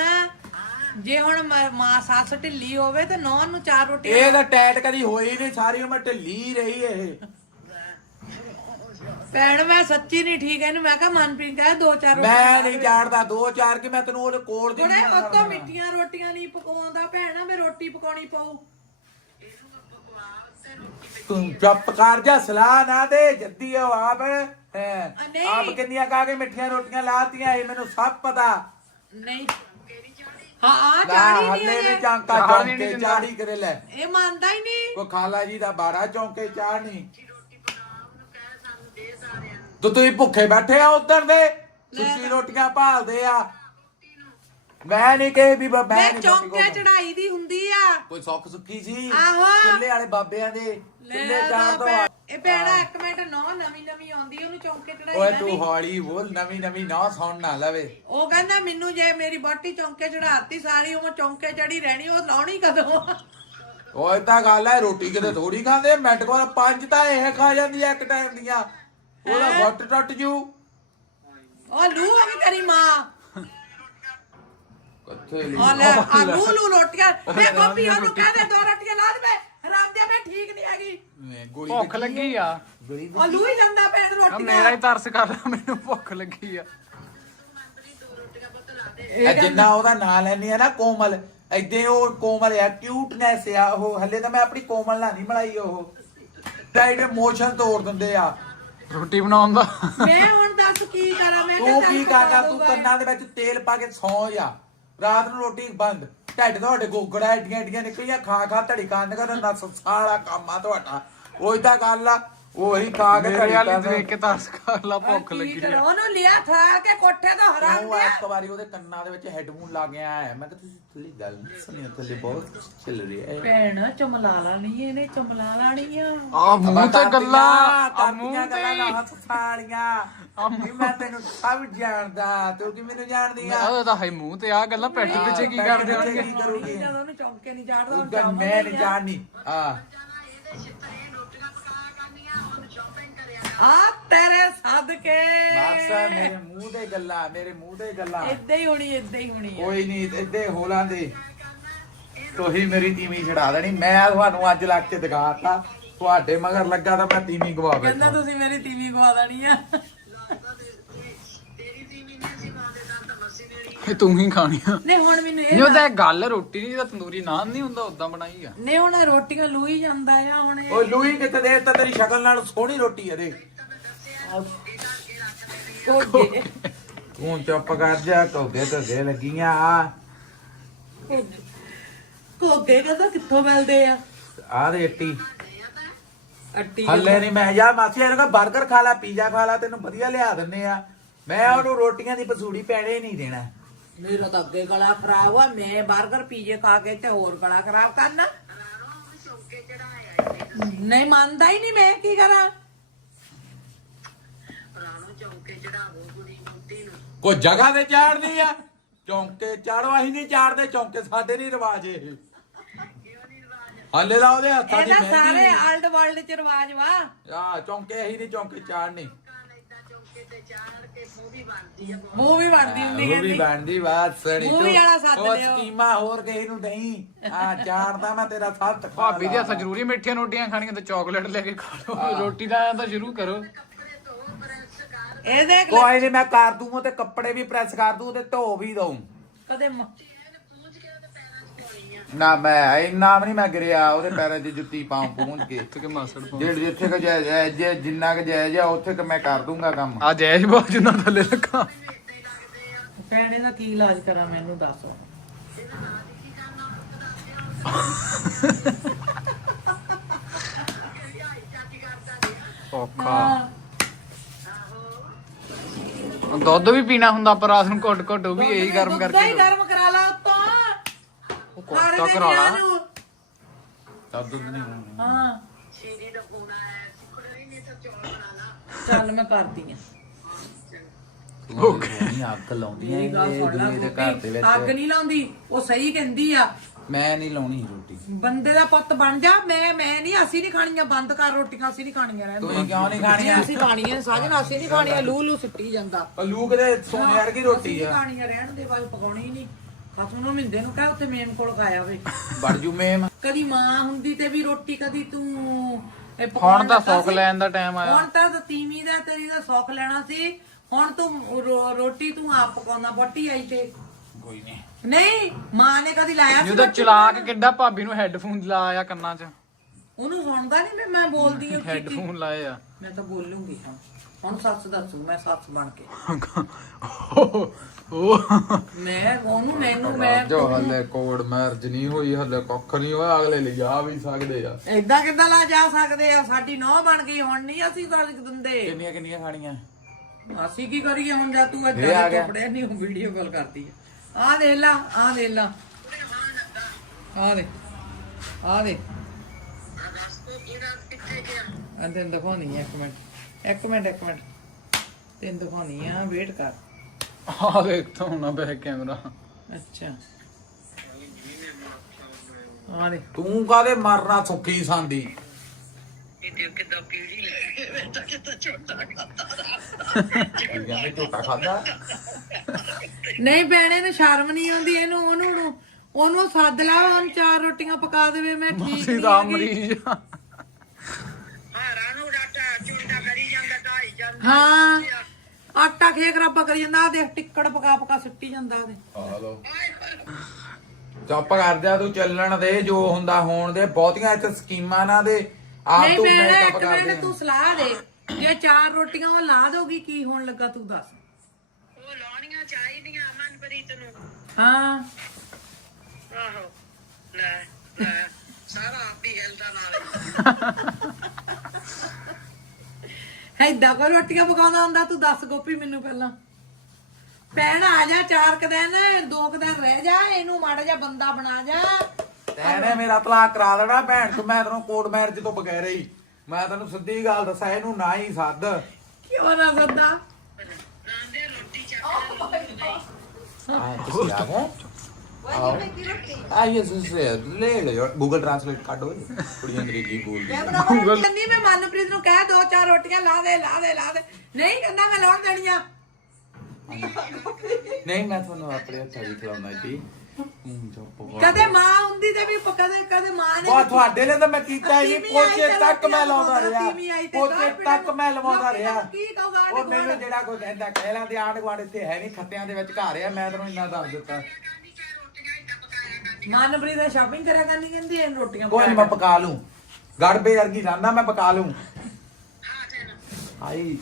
ਜੇ ਹੁਣ ਮ- ਮਾਂ ਸੱਸ ਢਿੱਲੀ ਹੋਵੇ ਤੇ ਨੌਂ ਨੂੰ ਚਾਰ ਰੋਟੀਆਂ ਇਹ ਤਾਂ ਟੈਟ ਕਦੀ ਹੋਈ ਨਹੀਂ ਸਾਰੀ ਉਮਰ ਢਿੱਲੀ ਰਹੀ ਇਹ। ਭੈਣ ਮੈਂ ਸੱਚੀ ਨਹੀਂ ਠੀਕ ਇਹਨੂੰ ਮੈਂ ਕਿਹਾ ਮਨਪ੍ਰੀਤ ਕਹੇ ਦੋ ਚਾਰ ਮੈਂ ਨਹੀਂ ਜਾਣਦਾ ਦੋ ਚਾਰ ਕਿ ਮੈਂ ਤੈਨੂੰ ਉਹਦੇ ਕੋਲ ਦੀ ਹੁਣੇ ਨਹੀਂ ਉਹ ਤੋਂ ਮਿੱਠੀਆਂ ਰੋਟੀਆਂ ਨਹੀਂ ਪਕਾਉਂਦਾ ਭੈਣਾ ਮੈਂ ਰੋਟੀ ਪਕਾਉਣੀ ਪਊ। ਤੂੰ ਚੁੱਪ ਕਰ ਜਾ ਸਲਾਹ ਨਾ ਦੇ ਜੱਦੀ ਆ ਆਪ ਹੈ। ਨਹੀਂ। ਆਪ ਕਿੰਨੀਆਂ ਕਾ ਕੇ ਮਿੱਠੀਆਂ ਰੋਟੀਆਂ ਲਾਤੀਆਂ ਇਹ ਮੈਨੂੰ ਸਭ ਪਤਾ। ਨਹੀਂ। ਹਾਂ ਆ ਨਾ ਚਾੜੀ ਹੱਲੇ ਨਹੀਂ ਵੀ ਹੈ ਚਾਂਕਾ ਚਾੜ ਚੌਂਕੇ ਨਹੀਂ ਦਿੰਦਾ। ਚਾੜੀ ਕਰੇ ਲੈ। ਇਹ ਮੰਨਦਾ ਹੀ ਨਹੀਂ। ਕੋ ਖਾਲਾ ਜੀ ਦਾ ਬਾੜਾ ਚੌਂਕੇ ਚਾੜਨੀ ਰੋਟੀ ਬਣਾ ਉਹਨੂੰ ਕਹਿ ਸਾਨੂੰ ਦੇ ਸਾਰਿਆਂ ਨੂੰ। ਤੂੰ ਤੁਸੀਂ ਭੁੱਖੇ ਬੈਠੇ ਆ ਉਧਰ ਦੇ। ਸੁੱਚੀ ਰੋਟੀਆਂ ਭਾਲਦੇ ਆ। ਮੈਂ ਨਹੀਂ ਕਹੇ ਵੀ ਬ- ਮੈਂ ਮੈਂ ਨਹੀਂ ਚੌਂਕੇ ਚੜਾਈ ਦੀ ਹੁੰਦੀ ਆ। ਕੋਈ ਸੁੱਖ ਸੁੱਖੀ ਸੀ ਆਹੋ। ਚੁੱਲ੍ਹੇ ਵਾਲੇ ਬਾਬਿਆਂ ਦੇ ਲੈ ਚੁੱਲ੍ਹੇ ਤਾਂ ਦੋ ਭੈ- ਇਹ ਭੈਣਾ ਇੱਕ ਮਿੰਟ ਨੌ ਨਵੀਂ ਨਵੀਂ ਆਉਂਦੀ ਉਹਨੂੰ ਚੌਂਕੇ ਚੜਾਈ ਓਏ ਤੂੰ। ਹੌਲੀ ਬੋਲ ਨਵੀਂ ਨਵੀਂ ਨਾ ਸੁਣ ਨਾ ਲਵੇ। ਉਹ ਕਹਿੰਦਾ ਮੈਨੂੰ ਜੇ ਮੇਰੀ ਬੋਟੀ ਚੌਂਕੇ ਚੜਾਤੀ ਸਾਰੀ ਉਮਰ ਚੌਂਕੇ ਚੜੀ ਰਹਿਣੀ ਉਹ ਲਾਉਣੀ ਕਦੋਂ ਓਏ ਤਾਂ ਗੱਲ ਹੈ ਰੋਟੀ ਕਿਤੇ ਥੋੜੀ ਖਾਂਦੇ? ਮਿੰਟ ਕੋਲ ਪੰਜ ਤਾਂ ਇਹ ਖਾ ਜਾਂਦੀ ਆ ਇੱਕ ਟਾਈਮ ਦੀਆਂ। ਉਹਦਾ ਗੁੱਟ ਟੁੱਟ ਜੂ। ਉਹ ਲੂ ਹੋ ਗਈ ਤੇਰੀ ਮਾਂ। ਕਿੱਥੇ ਲਈ ਉਹ ਲੈ ਆ ਲੂ। ਲੂ ਰੋਟੀਆਂ। ਮੈਂ ਗੋਪੀ ਉਹਨੂੰ ਕਹਦੇ ਦੋ ਰੋਟੀਆਂ ਲਾ ਦੇ ਹਰਾਮ ਦੇ ਮੈਂ ਠੀਕ ਨਹੀਂ ਹੈਗੀ। ਮੈਂ ਗੋਲੀ ਭੁੱਖ ਵੱਜੀ ਲੱਗੀ ਆ। ਗੋਲੀ ਉਹ ਲੂ ਹੀ ਜਾਂਦਾ ਪੈਣ ਆ ਰੋਟੀਆਂ ਮੇਰਾ ਹੀ ਤਰਸ ਕਰ ਰਿਹਾ ਮੈਨੂੰ ਭੁੱਖ ਲੱਗੀ ਆ। ਇਹ ਜਿੰਨਾ ਉਹਦਾ ਨਾਂ ਲੈਣੀ ਆ ਨਾ ਕੋਮਲ ਐਦੇ ਉਹ ਕੋਮਲ ਆ ਕਿਊਟਨੈਸ ਆ ਉਹ। ਹੱਲੇ ਤਾਂ ਮੈਂ ਆਪਣੀ ਕੋਮਲ ਨਾਲ ਨਹੀਂ ਮਲਾਈ ਉਹ। ਡਾਈਟ ਮੋਸ਼ਨ ਤੋੜ ਦਿੰਦੇ ਆ। ਰੋਟੀ ਬਣਾਉਣ ਦਾ। ਮੈਂ ਹੁਣ ਦੱਸ ਕੀ ਕਰਾਂ ਮੈਂ ਤੂੰ ਕਿਹਾ ਕੀ ਚੱਲ ਕਰਦਾ? ਤੂੰ ਕੰਨਾਂ ਦੇ ਵਿੱਚ ਤੇਲ ਪਾ ਕੇ ਸੌਂ ਜਾ। ਰਾਤ ਨੂੰ ਰੋਟੀ ਬੰਦ। ਢਿੱਡ ਤੁਹਾਡੇ ਗੋਗੜਾ ਐਡੀਆਂ ਐਡੀਆਂ ਨਿਕਲੀਆਂ ਖਾ ਖਾ ਧੜੀ ਕੰਨ ਕਰਨ ਦਾ ਸਾਰਾ ਕੰਮ ਆ ਤੁਹਾਡਾ। ਉਹੀ ਤਾਂ ਗੱਲ ਆ। ਉਹੀ ਖਾ ਕੇ ਧੜੀ ਵਾਲੀ ਦੇਖ ਕੇ ਤਰਸ ਕਰ ਲਾ ਭੁੱਖ ਲੱਗੀ ਕਰਾਂ? ਆ। ਉਹਨੂੰ ਲਿਆ ਥਾ ਕੇ ਕੋਠੇ ਤੋਂ ਹਰਾਮ ਉਹ ਇੱਕ ਵਾਰੀ ਉਹਦੇ ਕੰਨਾਂ ਦੇ ਵਿੱਚ ਹੈੱਡਫੋਨ ਲਾ ਗਿਆ ਹੈ। ਮੈਂ ਕਿਹਾ ਤੁਸੀਂ ਥੱਲੇ ਗੱਲ ਨਹੀਂ ਸੁਣੀ ਥੱਲੇ ਬਹੁਤ ਚੱਲ ਰਿਹਾ ਹੈ। ਭੈਣ ਚਮਲਾ ਲਾਣੀ ਇਹਨੇ ਚਮਲਾ ਲਾਣੀ ਆ। ਆ ਮੂੰਹ ਤੇ ਗੱਲਾਂ ਆ ਮੂੰਹ ਗੱਲਾਂ ਤੇ। ਨਾ ਸਾਲੀਆਂ। ਨਹੀਂ ਮੈਂ ਤੈਨੂੰ ਸਭ ਜਾਣਦਾ ਤੂੰ ਕਿ ਮੈਨੂੰ ਜਾਣਦੀ ਆ? ਆ ਤਾਂ ਹੈ ਮੂੰਹ ਤੇ ਆ ਗੱਲਾਂ ਪੈਟ ਪਿੱਛੇ ਕੀ ਪਿੱਛੇ ਹੋਣਗੇ? ਕੀ ਕਰੂਗੀ? ਜਦੋਂ ਉਹਨੂੰ ਚੌਂਕੇ ਨਹੀਂ ਉਹ ਗੱਲ ਮੈਂ ਨਹੀਂ ਜਾਣਨੀ। ਆ ਆ ਤੇਰੇ ਸਦਕੇ। ਮਾਕਸਾ ਮੇਰੇ ਮੂੰਹ ਦੇ ਗੱਲਾਂ ਮੇਰੇ ਮੂੰਹ ਦੇ ਗੱਲਾਂ। ਇਦਾਂ ਹੀ ਹੋਣੀ ਇਦਾਂ ਹੀ ਹੋਣੀ ਆ। ਕੋਈ ਨਹੀਂ ਇੱਦੇ ਹੋਲਾਂ ਦੇ। ਤੁਸੀਂ ਮੇਰੀ ਤੀਵੀਂ ਛਡਾ ਦੇਣੀ। ਮੈਂ ਤੁਹਾਨੂੰ ਅੱਜ ਲੱਗ ਕੇ ਦਿਖਾਤਾ। ਤੁਹਾਡੇ ਮਗਰ ਲੱਗਾ ਤਾਂ ਮੈਂ ਤੀਵੀਂ ਗਵਾ ਕਹਿੰਦਾ ਬੈਠਾ ਤੁਸੀਂ ਮੇਰੀ ਟੀਵੀ ਗਵਾ ਦੇਣੀ ਆ। ਨਹੀਂ ਮਸੀ ਇਹ ਤੂੰ ਹੀ ਖਾਣੀ ਆ। ਨੇ ਹੁਣ ਮੈਨੂੰ ਇਹ ਨਹੀਂ ਉਹਦਾ ਗੱਲ ਰੋਟੀ ਨਹੀਂ ਤਾਂ ਤੰਦੂਰੀ ਨਾਨ ਨਹੀਂ ਹੁੰਦਾ ਉਦਾਂ ਬਣਾਈ ਆ। ਨੇ ਹੁਣ ਰੋਟੀਆਂ ਲੂਈ ਜਾਂਦਾ ਆ ਹੁਣ ਇਹ ਓਏ ਲੂਈ ਕਿਤੇ ਦੇ? ਤਾਂ ਤੇਰੀ ਸ਼ਕਲ ਨਾਲ ਸੋਹਣੀ ਰੋਟੀ ਹੈ ਦੇ ਕੋਗੇ ਤੂੰ ਚੁੱਪ ਕਰ ਜਾ ਧੋਗੇ ਧੋਗੇ ਲੱਗੀਆਂ ਆ। ਕੋਗੇ ਕਹਿੰਦਾ ਕਿੱਥੋਂ ਮਿਲਦੇ ਆ? ਆ ਦੇ ਅੱਟੀ ਅੱਟੀ ਹੱਲੇ ਨਹੀਂ ਮੈਂ ਯਾਰ ਮਾਸੀ ਇਹਨੂੰ ਕਹ 버ਗਰ ਖਾ ਲੈ ਪੀਜ਼ਾ ਖਾ ਲੈ ਤੈਨੂੰ ਵਧੀਆ ਲਿਆ ਦਿੰਨੇ ਆ। ਮੈਂ ਉਹਨੂੰ ਰੋਟੀਆਂ ਦੀ ਪਸੂੜੀ ਪੈਣੇ ਨਹੀਂ ਦੇਣਾ। ਮੇਰਾ ਤਾਂ ਅੱਗੇ ਗਲਾ ਖਰਾਬ ਆ ਮੈਂ 버ਗਰ ਪੀਜੇ ਖਾ ਕੇ ਤੇ ਹੋਰ ਗਲਾ ਖਰਾਬ ਕਰਨਾ। ਨਹੀਂ ਮੰਨਦਾ ਹੀ ਨਹੀਂ ਮੈਂ ਕੀ ਕਰਾਂ ਰਾਣੋ ਚੌਂਕੇ ਚੜਾਵੋ ਕੁੜੀ ਮੁੰਡੀ ਨੂੰ ਕੋਈ ਜਗ੍ਹਾ ਤੇ ਚਾੜਨੀ ਆ? ਚੌਂਕੇ ਚਾੜੋ ਅਸੀਂ ਨਹੀਂ ਚਾੜਦੇ ਚੌਂਕੇ ਸਾਡੇ ਨਹੀਂ ਰਿਵਾਜ ਇਹ। ਹੱਲੇ ਦਾ ਉਹਦੇ ਹੱਥਾਂ ਦੀ ਇਹਦਾ ਸਾਰੇ ਮਹਿੰਦੀ ਆਲਡ ਵਰਲਡ ਚ ਰਿਵਾਜ ਵਾ। ਆ ਚੌਂਕੇ ਅਸੀਂ ਨਹੀਂ ਚੌਂਕੇ ਚਾੜਨੀ। ਮੂਵੀ ਬਣਦੀ ਆ ਮੂੰਹ ਵੀ ਬਣਦੀ ਹੁੰਦੀ ਉਹ ਵੀ ਕਹਿੰਦੀ। ਬਣਦੀ ਬਾਤ ਸੜੀ ਮੂੰਹ ਵੀ ਵਾਲਾ ਸੱਦ ਉਹ ਲਿਓ। ਸਕੀਮਾ ਹੋਰ ਕਿਸੇ ਨੂੰ ਨਹੀਂ ਆ ਚਾੜਦਾ ਮੈਂ ਤੇਰਾ ਸੱਤ ਖਾ ਭਾਬੀ ਦੇ ਲਾ। ਜ਼ਰੂਰੀ ਮਿੱਠੀਆਂ ਰੋਟੀਆਂ ਖਾਣੀਆਂ ਤੇ ਚਾਕਲੇਟ ਲੈ ਕੇ ਖਾ ਲਓ ਰੋਟੀ ਦਾ ਤਾਂ ਸ਼ੁਰੂ ਕਰੋ। ਇਹ ਦੇਖ ਲੈ ਕੋਈ ਨਹੀਂ ਮੈਂ ਕਰ ਦੂੰ ਤੇ ਕੱਪੜੇ ਵੀ ਪ੍ਰੈਸ ਕਰ ਦੂੰ ਤੇ ਧੋ ਵੀ ਦਊਂ। ਕਦੇ ਮ- ਨਾ ਮੈਂ ਇੰਨਾ ਵੀ ਨਹੀਂ ਮੈਂ ਗਿਰਿਆ ਉਹਦੇ ਪੈਰਾਂ 'ਚ ਜੁੱਤੀ ਪਾਉਂ ਪੂੰਝ ਕੇ। ਕਿ ਮਾਸੜ ਜਿਹੜੇ ਜਿੱਥੇ ਕ ਜਾਇਜ਼ ਜੇ ਜਿੰਨਾ ਕ ਜਾਇਜ਼ ਆ ਉੱਥੇ ਕ ਮੈਂ ਕਰ ਦੂੰਗਾ ਕੰਮ। ਆ ਜੈਜ ਬਾਜ ਜਿੰਨਾ ਥੱਲੇ ਲੱਗਾ। ਭੈਣੇ ਦਾ ਕੀ ਇਲਾਜ ਕਰਾਂ ਮੈਨੂੰ ਦੱਸ। ਔਖਾ। ਦੁੱਧ ਵੀ ਪੀਣਾ ਹੁੰਦਾ ਪਰ ਰਾਤ ਨੂੰ ਘੁੱਟ ਘੁੱਟ ਉਹ ਵੀ ਇਹੀ ਗਰਮ ਦੁੱਧ ਹੀ। ਗਰਮ ਕਰਾ ਲਾ ਉਤੋਂ। ਉਹ ਕੋਟਾ ਕਰਾ ਲਾ। ਤਾਂ ਦੁੱਧ ਨਹੀਂ ਹੋਣਾ। ਹਾਂ। ਚੌਲ ਬਣਾ ਲਾ। ਚੱਲ ਮੈਂ ਕਰਦੀ ਆ ਨਹੀਂ ਅੱਗ ਲਾਉਂਦੀਆਂ ਇਹ ਦੁਨੀਆ ਦੇ ਘਰ ਦੇ ਗੋਪੀ, ਅੱਗ ਵਿੱਚ ਨਹੀਂ ਲਾਉਂਦੀ ਉਹ ਸਹੀ ਕਹਿੰਦੀ ਆ। ਮੈਂ ਨਹੀਂ ਲਾਉਣੀ ਰੋਟੀ। ਬੰਦੇ ਦਾ ਪੁੱਤ ਬਣ ਜਾ ਮੈਂ ਮੈਂ ਨਹੀਂ ਅਸੀਂ ਨਹੀਂ ਖਾਣੀਆਂ ਬੰਦ ਕਰ ਰੋਟੀਆਂ ਅਸੀਂ ਨਹੀਂ ਖਾਣੀਆਂ ਰਹਿਣ ਤੁਸੀਂ ਕਿਉਂ ਨਹੀਂ ਖਾਣੀਆਂ? ਅਸੀਂ ਖਾਣੀਆਂ ਸਾਜਨ ਅਸੀਂ ਨਹੀਂ ਖਾਣੀਆਂ ਲੂ ਲੂ ਸਿੱਟੀ ਜਾਂਦਾ। ਲੂਕ ਦੇ ਸੋਨੇ ਵਰਗੀ ਰੋਟੀ ਅਸੀਂ ਆ। ਨਹੀਂ ਖਾਣੀਆਂ ਰਹਿਣ ਦੇ ਬਾਅਦ ਪਕਾਉਣੀ ਹੀ ਨਹੀਂ। ਖਸਮ ਨੂੰ ਮਿੰਦੇ ਨੂੰ ਕਹਿ ਉੱਥੇ ਮੇਮ ਕੋਲ ਖਾਇਆ ਵੇ। ਬੜ ਜੂ ਮੇਮ। ਕਦੀ ਮਾਂ ਹੁੰਦੀ ਤੇ ਵੀ ਰੋਟੀ ਕਦੀ ਤੂੰ ਇਹ ਹੁਣ ਤਾਂ ਲੱਗਾ ਸੌਕ ਸੀ। ਲੈਣ ਦਾ ਟਾਈਮ ਆਇਆ। ਹੁਣ ਤਾਂ ਤੀਵੀਂ ਦਾ ਤੇਰੀ ਦਾ ਸੌਖ ਲੈਣਾ ਸੀ। ਹੁਣ ਤੂੰ ਰੋ- ਰੋਟੀ ਤੂੰ ਆਪ ਪਕਾਉਣਾ ਬੱਟੀ ਆਈ ਤੇ। ਕੋਈ ਨਹੀਂ। ਨਹੀਂ ਮਾਂ ਨੇ ਕਦੀ ਲਾਇਆ ਸੀ ਜਦੋਂ ਚਲਾਕ ਕਿੱਡਾ ਭਾਬੀ ਨੂੰ ਹੈੱਡਫੋਨ ਲਾਇਆ ਕੰਨਾਂ 'ਚ। ਉਹਨੂੰ ਸੁਣਦਾ ਨਹੀਂ ਵੀ ਮੈਂ ਬੋਲਦੀ ਹਾਂ। ਹੈੱਡਫੋਨ ਲਾਏ ਆ। ਮੈਂ ਤਾਂ ਬੋਲੂੰਗੀ ਹਾਂ। ਹੁਣ ਸੱਚ ਦੱਸੂ ਮੈਂ ਸੱਚ ਬਣ ਕੇ। ਉਹ ਮੈਂ ਉਹਨੂੰ ਮੈਨੂੰ ਮੈਂ ਜੋ ਹਲੇ ਕੋਡ ਮੈਰਜ ਨਹੀਂ ਹੋਈ ਹਲੇ ਕੱਖ ਨਹੀਂ ਹੋਇਆ ਅਗਲੇ ਲਿਜਾ ਵੀ ਸਕਦੇ ਆ। ਏਦਾਂ ਕਿੱਦਾਂ ਲਾ ਜਾ ਸਕਦੇ ਆ? ਸਾਡੀ ਨੌ ਬਣ ਗਈ ਹੁਣ ਨਹੀਂ ਅਸੀਂ ਦਿੰਦੇ। ਕਿੰਨੀਆਂ ਕਿੰਨੀਆਂ ਖਾਣੀਆਂ ਅਸੀਂ ਕੀ ਕਰੀਏ ਹੁਣ ਜਾ ਤੂੰ ਇਹ ਆ ਏਦਾਂ ਗਿਆ। ਕੱਪੜੇ ਨਹੀਂ ਵੀਡੀਓ ਕਾਲ ਕਰਦੀ ਆ। ਆ ਦੇਖ ਲਾ ਆ ਦੇਖ ਲਾ। ਆ ਦੇ ਆ ਦੇ ਆ ਤੈਨੂੰ ਦਿਖਾਉਣੀ ਆ ਇੱਕ ਮਿੰਟ ਇੱਕ ਮਿੰਟ ਇੱਕ ਮਿੰਟ। ਤੈਨੂੰ ਦਿਖਾਉਣੀ ਆ ਵੇਟ ਕਰ। ਆ ਦੇਖ ਤਾਂ ਨਾ ਬੈਕ ਕੈਮਰਾ। ਅੱਛਾ। ਆ ਦੇ ਤੂੰ ਕਾਦੇ ਮਰਨਾ ਸੁੱਖੀ ਸੰਦੀ? ਇਹ ਦੇਖ ਕਿਦਾਂ ਪੀੜੀ ਲੈ ਤਾਂ ਕਿਤਾ ਛੋਟਾ ਕਹਿੰਦੇ ਝੋਟਾ ਖਾਦਾ ਨਹੀਂ ਭੈਣੇ ਨੂੰ ਸ਼ਰਮ ਨਹੀਂ ਆਉਂਦੀ ਇਹਨੂੰ ਉਹਨੂੰ ਨੂੰ- ਉਹਨੂੰ ਸੱਦ ਲਾ ਹੁਣ ਚਾਰ ਰੋਟੀਆਂ ਪਕਾ ਦੇਵੇ ਮੈਂ ਠੀਕ ਨਹੀਂ ਦਾ ਹੈਗੀ। ਮਰੀਜ਼ ਆ। ਹਾਂ ਰਾਣੂ ਡਾਟਾ ਚੁੰਡਾ ਕਰੀ ਜਾਂਦਾ ਢਾਈ ਜਾਂਦਾ ਹਾਂ। ਆਟਾ ਖੇਕ ਰੱਬਾ ਕਰੀ ਜਾਂਦਾ ਆ ਦੇਖ ਟਿੱਕੜ ਪਕਾ ਪਕਾ ਸੁੱਟੀ ਜਾਂਦਾ ਉਹਦੇ। ਹਲੋ ਚੁੱਪ ਕਰ ਜਾ ਤੂੰ ਚੱਲਣ ਦੇ ਜੋ ਹੁੰਦਾ ਹੋਣ ਦੇ। ਬਹੁਤੀਆਂ ਇੱਥੇ ਸਕੀਮਾਂ ਨਾ ਦੇ। ਆਪ ਨਹੀਂ ਤੂੰ ਭੈਣੇ ਮੇਕਅਪ ਇੱਕ ਮਿੰਟ ਦੇ ਤੂੰ ਸਲਾਹ ਦੇ। ਜੇ ਚਾਰ ਰੋਟੀਆਂ ਉਹ ਲਾ ਦੋਗੀ ਕੀ ਹੋਣ ਲੱਗਾ ਤੂੰ ਦੱਸ? ਉਹ ਲਾਉਣੀਆਂ ਚਾਹੀਦੀਆਂ ਨੂੰ। ਹਾਂ। ਆਹੋ। ਲੈ ਲੈ। ਸਾਰਾ ਆਪ ਹੀ ਹਿਲਦਾ ਨਾਲ। ਐਦਾਂ ਕੋਈ ਰੋਟੀਆਂ ਪਕਾਉਂਦਾ ਹੁੰਦਾ ਤੂੰ ਦੱਸ ਗੋਪੀ ਮੈਨੂੰ ਪਹਿਲਾਂ। ਭੈਣ ਆ ਜਾ ਚਾਰ ਕੁ ਦਿਨ ਦੋ ਕੁ ਦਿਨ ਰਹਿ ਜਾ ਇਹਨੂੰ ਮਾੜਾ ਜਿਹਾ ਬੰਦਾ ਬਣਾ ਜਾ। ਤੈਨੇ ਮੇਰਾ ਤਲਾਕ ਕਰਾ ਦੇਣਾ ਭੈਣ ਤੂੰ ਮੈਂ ਤੈਨੂੰ ਕੋਰਟ ਮੈਰਿਜ ਤੋਂ ਬਗੈਰ ਹੀ। ਮੈਂ ਤੈਨੂੰ ਸਿੱਧੀ ਗੱਲ ਦੱਸਾਂ ਇਹਨੂੰ ਨਾ ਹੀ ਸੱਦ। ਕਿਉਂ ਨਾ ਸੱਦਾ? ਨਾਂਦੇ ਰੋਟੀ ਚੱਕ ਆ ਤੁਸੀਂ ਆ ਗਏ ਆਓ। ਆ ਇਹ ਸੁਸੇ ਲੈ ਲੈ ਗੂਗਲ ਟ੍ਰਾਂਸਲੇਟ ਕੱਢ ਕੁੜੀ ਅੰਗਰੇਜ਼ੀ ਬੋਲਦੀ ਹੈ। ਗੂਗਲ ਕਹਿੰਦੀ ਮੈਂ ਮਨਪ੍ਰੀਤ ਨੂੰ ਕਹਿ ਦੋ ਚਾਰ ਰੋਟੀਆਂ ਲਾ ਦੇ ਲਾ ਦੇ ਲਾ ਦੇ। ਨਹੀਂ ਕਹਿੰਦਾ ਮੈਂ ਲਾਉਣ ਦੇਣੀਆਂ। ਨਹੀਂ ਮੈਂ ਤੁਹਾਨੂੰ ਆਪਣੇ ਹੱਥਾਂ ਦੀ ਖਿਲਾਉਣਾ ਕਰ ਕਦੇ ਮਾਂ ਹੁੰਦੀ ਤੇ ਵੀ ਪ- ਕਦੇ ਕਦੇ ਮਾਂ ਨੇ ਉਹ ਵੀ- ਤੁਹਾਡੇ ਲਈ ਤਾਂ ਮੈਂ ਕੀਤਾ ਹੀ ਨਹੀਂ। ਪੋਚੇ ਤੱਕ ਮੈਂ ਲਾਉਂਦਾ ਰਿਹਾ। ਪੋਚੇ ਤੱਕ ਮੈਂ ਲਵਾਉਂਦਾ ਰਿਹਾ। ਕੀ ਕਹੂਗਾ ਆਂਢ ਉਹ ਮੈਨੂੰ? ਜਿਹੜਾ ਕੋਈ ਕਹਿੰਦਾ ਕਹਿ ਲਾਂ ਤੇ ਆਂਢ ਗੁਆਂਢ ਇੱਥੇ ਹੈ ਨਹੀਂ ਖੱਤਿਆਂ ਦੇ ਵਿੱਚ ਘਰ ਆ ਮੈਂ ਤੈਨੂੰ ਇੰਨਾ ਦੱਸ ਦਿੱਤਾ। ਮਨਪ੍ਰੀਤ ਦਾ ਸ਼ਾਪਿੰਗ ਕਰਿਆ ਕਰਨੀ ਕਹਿੰਦੀ ਐ ਰੋਟੀਆਂ ਕੋਈ ਨਹੀਂ ਮੈਂ ਪਕਾ ਲੂੰ। ਗੜਬੇ ਵਰਗੀ ਰਹਿੰਦਾ ਮੈਂ ਪਕਾ ਲੂੰ। ਆਈ।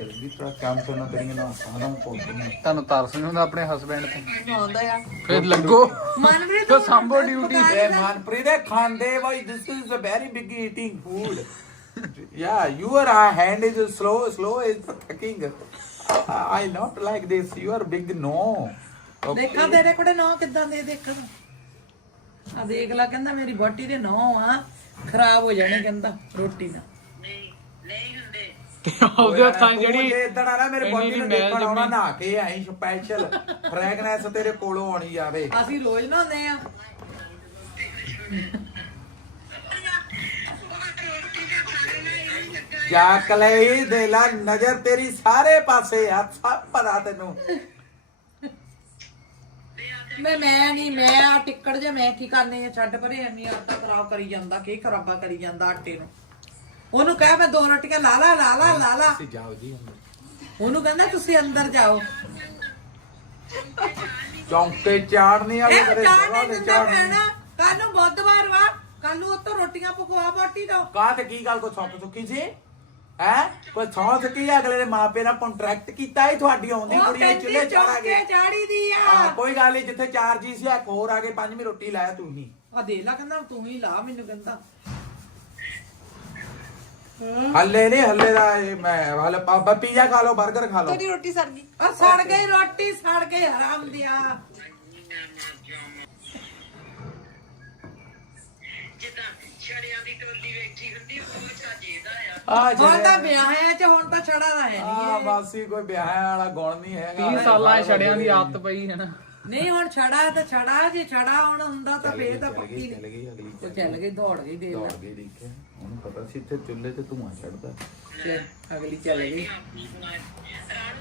ਜਲਦੀ ਥੋੜਾ ਕੰਮ ਕਰਨਾ ਕਰੀਏ ਨਾ ਸਾਰਾ ਪਹੁੰਚੀ ਤੁਹਾਨੂੰ ਤਰਸ ਨਹੀਂ ਹੁੰਦਾ ਆਪਣੇ ਹਸਬੰਡ ਤੇ? ਆਉਂਦਾ ਆ। ਫਿਰ ਲੱਗੋ। ਮਨਪ੍ਰੀਤ ਤਾਂ ਤੂੰ ਸੰਭੋ ਪਕਾ duty ਲੈਂਦਾ। ਇਹ ਮਨਪ੍ਰੀਤ ਇਹ ਖਾਂਦੇ ਬਾਈ this is a very big eating food yeah your uh, hand is slow slow is cooking i not like this you are big no Okay. ਦੇਖਾਂ ਤੇਰੇ ਕੋਲੇ ਨੌ ਕਿੱਦਾਂ ਦੇ ਦੇਖਾਂ। ਆ ਦੇਖ ਲੈ ਕਹਿੰਦਾ ਮੇਰੀ ਬੋਟੀ ਦੇ ਨੌ ਆ ਖਰਾਬ ਹੋ ਜਾਣੇ ਕਹਿੰਦਾ ਰੋਟੀ ਨਾਲ। ਹੱਥਾਂ 'ਚ ਤੂੰ ਜਿਹੜੀ ਇਦਾਂ ਆ ਨਾ ਮੇਰੇ ਬੋਡੀ ਨੂੰ ਦੇਖਣ ਆਉਣਾ ਜੰਮੀ। ਨਾ ਕੇ ਆਈ ਸਪੈਸ਼ਲ ਫ੍ਰੈਗਨੈਂਸ ਤੇਰੇ ਕੋਲੋਂ ਆਉਣੀ ਜਾਵੇ। ਅਸੀਂ ਰੋਜ਼ ਨਹਾਉਂਦੇ ਆ। ਜਾਕ ਲਈ ਦੇ ਲਾ ਨਜ਼ਰ ਤੇਰੀ ਸਾਰੇ ਪਾਸੇ ਆ ਸਭ ਪਤਾ ਤੈਨੂੰ। ਮੈਂ ਮੈਂ ਨਹੀਂ ਮੈਂ ਆ ਟਿੱਕੜ ਜੇ ਮੈਂ ਕੀ ਕਰਨੇ ਆ? ਛੱਡ ਪਰੇ ਇੰਨੀ ਆਟਾ ਖਰਾਬ ਕਰੀ ਜਾਂਦਾ ਕੀ ਖਰਾਬਾ ਕਰੀ ਜਾਂਦਾ ਆਟੇ ਨੂੰ। ਉਹਨੂੰ ਕਹਿ ਮੈਂ ਦੋ ਰੋਟੀਆਂ ਲਾ ਲਾ ਲਾ ਲਾ ਲਾ ਲਾ। ਤੁਸੀਂ ਜਾਓ ਜੀ ਉਹਨੂੰ ਕਹਿੰਦਾ ਤੁਸੀਂ ਅੰਦਰ ਜਾਓ। ਚੌਂਕੇ ਚਾੜਨੀ ਆ ਇਹ ਕਰੇ ਨਹੀਂ ਦਿੰਦਾ ਚਾੜਨੀ ਪੈਣਾ ਕੱਲ ਨੂੰ ਬੁੱਧਵਾਰ ਵਾ ਕੱਲ ਨੂੰ ਉੱਤੋਂ ਰੋਟੀਆਂ ਪਕਵਾ ਬੋਟੀ ਦੋ ਕਾਹ ਤੇ ਕੀ ਗੱਲ ਕੋ ਸੌਂਪ ਚੁੱਕੀ ਸੀ ਹੈ? ਕੋਈ ਸੌਂ ਸਕੀ ਅਗਲੇ ਦੇ ਮਾਪੇ ਨਾਲ ਕੰਟਰੈਕਟ ਕੀਤਾ ਹੀ ਤੁਹਾਡੀ ਆਉਂਦੀ ਉਹ ਕੁੜੀ ਕਹਿੰਦੀ ਚੁੱਲੇ ਚਾੜਾਂਗੇ ਚੌਂਕੇ ਚਾੜੀ ਦੀ ਆ। ਕੋਈ ਗੱਲ ਨਹੀਂ ਜਿੱਥੇ ਚਾਰ ਜੀ ਸੀ ਇੱਕ ਹੋਰ ਆ ਕੇ ਪੰਜਵੀਂ ਰੋਟੀ ਲਾਇਆ ਤੂੰ ਹੀ ਆ ਦੇ ਲਾ ਕਹਿੰਦਾ ਤੂੰ ਹੀ ਲਾ ਮੈਨੂੰ ਕਹਿੰਦਾ। ਹੱਲੇ ਨਹੀਂ ਹੱਲੇ ਦਾ ਇਹ ਮੈਂ ਹੱਲੇ ਪਾ ਪੀਜ਼ਾ ਖਾ ਲਓ 버ਗਰ ਖਾ ਲਓ। ਰੋਟੀ ਸੜ ਗਈ। ਆ ਸੜ ਗਈ ਰੋਟੀ ਸੜ ਗਈ ਹਰਾਮ ਦਿਆ। ਜਿੱਦਾਂ ਛੜਿਆਂ ਦੀ ਟੋਲੀ ਵੇਖੀ ਹੁੰਦੀ ਉਹ ਚਾਜੇਦਾ ਆ ਆ ਹੁਣ ਤਾਂ ਵਿਆਹ ਹੈ ਚ ਹੁਣ ਤਾਂ ਛੜਾ ਦਾ ਹੈ ਆ ਨਹੀਂ ਬਾਸੀ ਕੋਈ ਵਿਆਹ ਵਾਲਾ ਗੁਣ ਨਹੀਂ ਹੈਗਾ। 30 ਸਾਲਾਂ ਛੜਿਆਂ ਦੀ ਆਦਤ ਪਈ ਹੈ ਨਾ। ਨਹੀਂ ਹੁਣ ਛੜਾ ਤਾਂ ਛੜਾ ਜੇ ਛੜਾ ਹੁਣ ਹੁੰਦਾ ਤਾਂ ਫੇਰ ਤਾਂ ਚੱਲ ਪੱਕੀ ਗਈ ਚੱਲ ਗਈ ਅਗਲੀ ਉਹ ਚੱਲ ਗਈ ਦੌੜ ਗਈ ਦੇ ਦੌੜ ਗਈ ਦੇਖਿਆ ਉਹਨੂੰ ਪਤਾ ਸੀ ਇੱਥੇ ਚੁੱਲ੍ਹੇ ਤੇ ਧੂਆਂ ਛੱਡਦਾ ਲੈ ਅਗਲੀ ਚੱਲ ਗਈ ਰਾਣੂ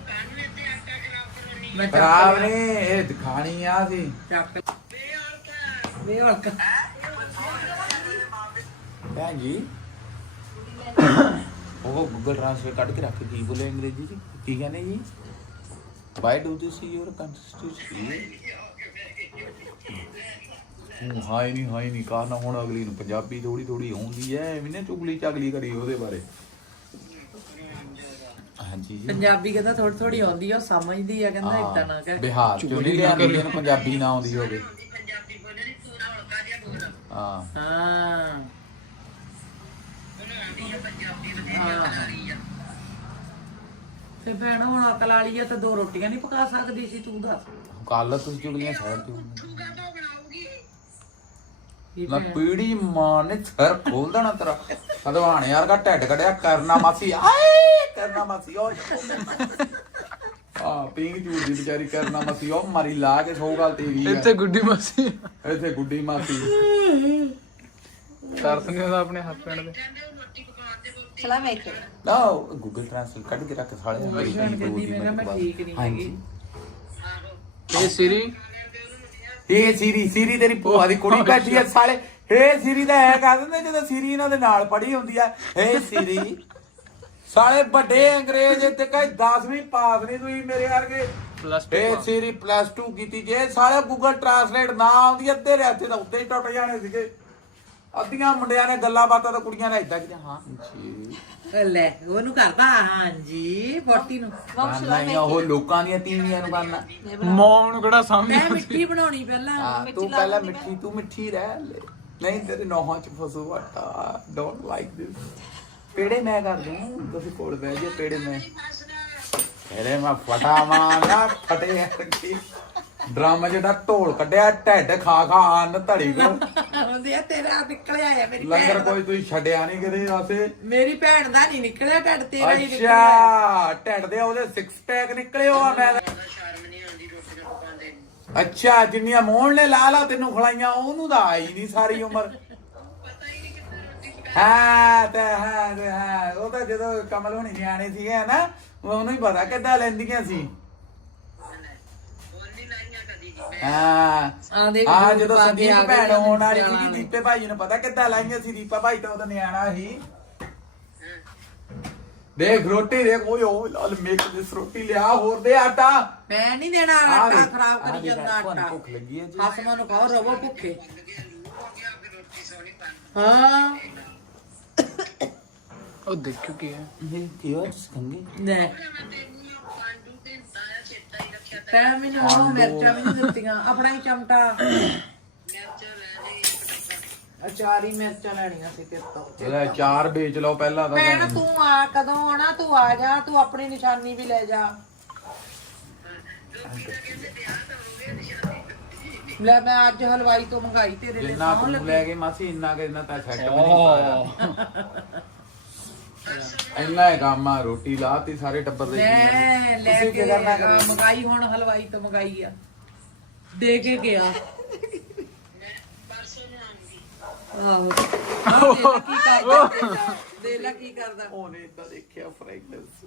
ਕਾਹਨੂੰ ਇੱਥੇ ਆਟਾ ਖਰਾਬ ਕਰਨੀ ਮੈਂ ਖਰਾਬ ਚੱਕ ਨੇ ਇਹ ਦਿਖਾਣੀ ਆ ਸੀ। ਚੱਕ ਬੇਅਲਤਾ ਵੇ ਹਲਕ। ਭੈਣ ਜੀ। ਉਹ ਗੂਗਲ ਟ੍ਰਾਂਸਲੇਟ ਕੱਢ ਕੇ ਰੱਖ ਕੀ ਬੋਲੇ ਅੰਗਰੇਜ਼ੀ ਚ ਕੀ ਕਹਿੰਦੇ ਜੀ? Why do this your constitution ਹੂੰ ਹਾਈ ਨਹੀਂ ਹਾਈ ਨਹੀਂ ਕਾਰਨ ਹੁਣ ਅਗਲੀ ਨੂੰ ਪੰਜਾਬੀ ਥੋੜੀ ਥੋੜੀ ਆਉਂਦੀ ਐ ਐਵੇਂ ਨੇ ਚੁਗਲੀ ਚਾਗਲੀ ਕਰੀ ਉਹਦੇ ਬਾਰੇ। ਹਾਂਜੀ। ਜੀ ਪੰਜਾਬੀ ਕਹਿੰਦਾ ਥੋੜੀ ਥੋੜੀ ਆਉਂਦੀ ਆ ਉਹ ਸਮਝਦੀ ਆ ਕਹਿੰਦਾ ਇਦਾਂ ਨਾ ਕਹਿ। ਬਿਹਾਰ ਚੋਂ ਨਹੀਂ ਲਿਆਂਦੀ ਜਿਹਨੂੰ ਪੰਜਾਬੀ ਨਾ ਆਉਂਦੀ ਹੋਵੇ ਪੰਜਾਬੀ ਬੋਲਣੀ ਤੂੰ ਨਾ ਹਲਕਾ ਜਿਹਾ ਬੋਲ ਹਾਂ। ਹਾਂ। ਉਹਨੂੰ ਆਉਂਦੀ ਆ ਪੰਜਾਬੀ ਵਧੀਆ ਹਾਂ। ਕਰਾਰੀ ਆ ਤੇ ਭੈਣ ਹੁਣ ਅਕਲ ਵਾਲੀ ਆ ਤਾਂ ਦੋ ਰੋਟੀਆਂ ਨਹੀਂ ਪਕਾ ਸਕਦੀ ਸੀ ਤੂੰ ਦੱਸ। ਕੱਲ ਤੁਸੀਂ ਚੁਗਲੀਆਂ ਕੀ ਮੈਂ? ਪੀੜੀ ਮਾਂ ਨੇ ਸਿਰ ਖੋਲ ਦੇਣਾ ਤੇਰਾ। ਯਾਰ ਦਾ ਢੱਡ ਕੜਿਆ ਕਰਨਾ ਮਾਸੀ ਆਏ ਕਰਨਾ ਮਾਸੀ ਓਏ। ਆ ਪਿੰਗ ਚੂੜ ਦੀ ਵਿਚਾਰੀ ਕਰਨਾ ਮਾਸੀ ਉਹ ਮਾਰੀ ਲਾ ਕੇ ਸੌ ਗੱਲ ਤੇਰੀ ਆ। ਇੱਥੇ ਗੁੱਡੀ ਮਾਸੀ। ਇੱਥੇ ਗੁੱਡੀ ਮਾਸੀ। ਤਰਸ ਨਹੀਂ ਹੁੰਦਾ ਆਪਣੇ ਹਸਬੰਡ ਦੇ। ਚਲਾ ਵੇਖ ਨਾ ਗੂਗਲ ਟ੍ਰਾਂਸਲੇਟ ਕੱਢ ਕੇ ਰੱਖ ਸਾਲੇ ਮੇਰੀ ਕਹਿੰਦੀ ਮੈਂ ਕਿਹਾ ਮੈਂ ਠੀਕ ਨਹੀਂ ਹੈਗੀ। ਇਹ ਸਿਰੀ ਇਹ ਸੀਰੀ ਸੀਰੀ ਤੇਰੀ ਭੂਆ ਦੀ ਕੁੜੀ ਬੈਠੀ ਐ ਸਾਲੇ। ਏ ਸੀਰੀ ਦਾ ਐ ਕਰ ਦਿੰਦੇ ਜਦੋਂ ਸੀਰੀ ਇਹਨਾਂ ਦੇ ਨਾਲ ਪੜੀ ਹੁੰਦੀ ਆ। ਏ ਸੀਰੀ ਸਾਲੇ ਵੱਡੇ ਅੰਗਰੇਜ਼ ਇੱਥੇ ਕਈ 10ਵੀਂ ਪਾਸ ਨਹੀਂ ਤੁਸੀਂ ਮੇਰੇ ਵਰਗੇ। ਪਲੱਸ ਏ ਸੀਰੀ ਪਲੱਸ 2 ਕੀਤੀ ਜੇ। ਸਾਲੇ ਗੂਗਲ ਟ੍ਰਾਂਸਲੇਟ ਨਾ ਆਉਂਦੀ ਅੱਧੇ ਰਸਤੇ ਤਾਂ ਉੱਤੇ ਹੀ ਟੁੱਟ ਜਾਣੇ ਸੀਗੇ। ਅੱਧੀਆਂ ਮੁੰਡਿਆਂ ਨੇ ਗੱਲਾਂ ਬਾਤਾਂ ਤਾਂ ਕੁੜੀਆਂ ਨੇ ਇਦਾਂ ਕਿ ਹਾਂ। ਜੀ ਲੈ ਉਹਨੂੰ ਕਰਦਾ ਹਾਂਜੀ ਪੋਟੀ ਨੂੰ। ਕਰਨਾ ਹੀ ਆ, ਉਹ ਲੋਕਾਂ ਦੀਆਂ ਤੀਵੀਆਂ ਨੂੰ ਕਰਨਾ ਮੌਮ ਨੂੰ ਕਿਹੜਾ ਸਮਝ ਮੈਂ ਮਿੱਟੀ ਬਣਾਉਣੀ ਪਹਿਲਾਂ। ਹਾਂ ਤੂੰ ਪਹਿਲਾਂ ਮਿੱਠੀ ਤੂੰ ਮਿੱਠੀ ਰਹਿ ਲੈ। ਨਹੀਂ ਤੇਰੇ ਨੋਹਾਂ ਚ ਫਸੂ ਆਟਾ ਡੋਨਟ ਲਾਈਕ ਦਿਸ ਪੇੜੇ ਮੈਂ ਕਰ ਦੂੰ ਤੁਸੀਂ ਕੋਲ ਬਹਿ ਜਾ ਪੇੜੇ ਮੈਂ। ਤੇਰੇ ਮੈਂ ਫਟਾ ਮਾਰਨਾ ਫਟੇ ਕੀ ਡਰਮ ਜਿਹੜਾ ਢੋਲ ਕੱਢਿਆ ਢੱਡ ਖਾ ਖਾ ਅੰਨ ਧੜੀ ਕੋ ਹੁੰਦੀ ਆ ਤੇਰਾ ਨਿਕਲਿਆ ਆ ਮੇਰੀ ਲੰਗਰ ਦਾ। ਕੋਈ ਤੁਸੀਂ ਛੱਡਿਆ ਨਹੀਂ ਕਿਤੇ ਵਾਸਤੇ ਮੇਰੀ ਭੈਣ ਦਾ ਨਹੀਂ ਨਿਕਲਿਆ ਢੱਡ ਤੇਰਾ ਹੀ ਨਿਕਲਿਆ। ਅੱਛਾ ਢੱਡ ਦੇ ਉਹਦੇ 6 ਪੈਕ ਨਿਕਲੇ ਹੋ ਆ ਮੈਂ ਤਾਂ- ਸ਼ਰਮ ਨਹੀਂ ਆਉਂਦੀ ਰੋਟੀ ਨੂੰ ਪਕਾਉਂਦੇ ਨੂੰ। ਅੱਛਾ ਜਿੰਨੀਆਂ ਮੋਹਣ ਨੇ ਲਾ ਲਾ ਤੈਨੂੰ ਖਲਾਈਆਂ ਉਹਨੂੰ ਤਾਂ ਆਈ ਨਹੀਂ ਸਾਰੀ ਉਮਰ। ਪਤਾ ਹੀ ਨਹੀਂ ਕਿੱਥੇ ਰੋਟੀ ਪਕਾ ਹਾਂ ਤੇ ਹਾਂ ਤੇ ਹਾਂ ਉਹ ਤਾਂ ਜਦੋਂ ਕਮਲ ਹੋਣੀ ਨਿਆਣੇ ਸੀਗੇ ਨਾ ਉਹਨੂੰ ਹੀ ਪਤਾ ਕਿੱਦਾਂ ਲੈਂਦੀਆਂ ਸੀ ਬੋਲ ਨਹੀਂ ਲਾਈਆਂ ਕਦੀ ਜੀ ਮੈਂ ਹਾਂ। ਆ ਦੇਖ ਹਾਂ ਜੂੜ ਜਦੋਂ ਪਾ ਕੇ ਆ ਸੰਦੀਪ ਗਏ ਭੈਣ ਹੋਣ ਵਾਲੀ ਸਿਆਲਾਂ ਸੀਗੀ ਨੇ। ਦੀਪੇ ਭਾਈ ਨੂੰ ਪਤਾ ਕਿੱਦਾਂ ਲਾਈਆਂ ਸੀ ਦੀਪਾ ਭਾਈ ਤਾਂ ਉਹਦਾ ਨਿਆਣਾ ਸੀ। ਦੇਖ ਰੋਟੀ ਦੇਖ ਓਏ ਓਏ ਲਾਲ ਮੇਕ ਦਿਸ ਰੋਟੀ ਲਿਆ ਹੋਰ ਦੇ ਆਟਾ। ਮੈਂ ਨਹੀਂ ਦੇਣਾ ਆਟਾ ਦੇਖ, ਖਰਾਬ ਕਰੀ ਦੇਖ, ਜਾਂਦਾ ਆਟਾ। ਭੁੱਖ ਲੱਗੀ ਹੈ ਜੀ। ਹਸਮਾਂ ਨੂੰ ਖਾਓ ਰਵੋ ਭੁੱਖੇ। ਹੋ। ਉਹ ਦੇਖਿਓ ਕੀ ਹੈ। ਇਹ ਕੀ ਹੋ ਸੰਗੇ ਨੇ ਤਾਂ ਤੈਨੂੰ ਮੈਨੂੰ ਉਹ ਮਿਰਚਾਂ ਵੀ ਨਹੀਂ ਦਿੱਤੀਆਂ ਆਪਣਾ ਹੀ ਚਮਟਾ। ਮਿਰਚ ਲੈ ਦੇ ਇੱਕ ਡੱਬਾ ਅਚਾਰੀ ਮਿਰਚਾਂ ਲੈਣੀਆਂ ਸੀ ਤੇਰੇ ਤੋਂ। ਇਹਦਾ ਚਾਰ ਵੇਚ ਲਓ ਪਹਿਲਾਂ ਤਾਂ ਭੈਣ ਤੂੰ ਆ ਕਦੋਂ ਆਣਾ ਤੂੰ ਆ ਜਾ ਤੂੰ ਆਪਣੀ ਨਿਸ਼ਾਨੀ ਵੀ ਲੈ ਜਾ। ਲੈ ਮੈਂ ਅੱਜ ਹਲਵਾਈ ਤੋਂ ਮੰਗਾਈ ਤੇਰੇ ਲਈ ਜਿੰਨਾ ਸੌਣ ਤੂੰ ਲੈ ਕੇ ਮਾਸੀ ਇੰਨਾ ਕਿ ਇੰਨਾ ਤਾਂ ਸੈੱਟ ਵੀ ਨਹੀਂ ਪਾਇਆ। ਇੰਨਾ ਹੀ ਕੰਮ ਆ ਰੋਟੀ ਲਾਤੀ ਸਾਰੇ ਟੱਬਰ ਦੇ ਮੈਂ ਲੈ ਕੇ ਅਹ, ਮੰਗਾਈ ਹੁਣ ਹਲਵਾਈ ਤੋਂ ਮੰਗਾਈ ਆ। ਦੇ ਕੇ ਗਿਆ। ਆਹੋ। ਆਹ ਦੇ ਲੈ ਕੀ ਕਰਦਾ ਦੇ ਲੈ ਕੀ ਕਰਦਾ। ਉਹਨੇ ਇਦਾਂ ਦੇਖਿਆ ਫ੍ਰੈਗਨੈਂਸ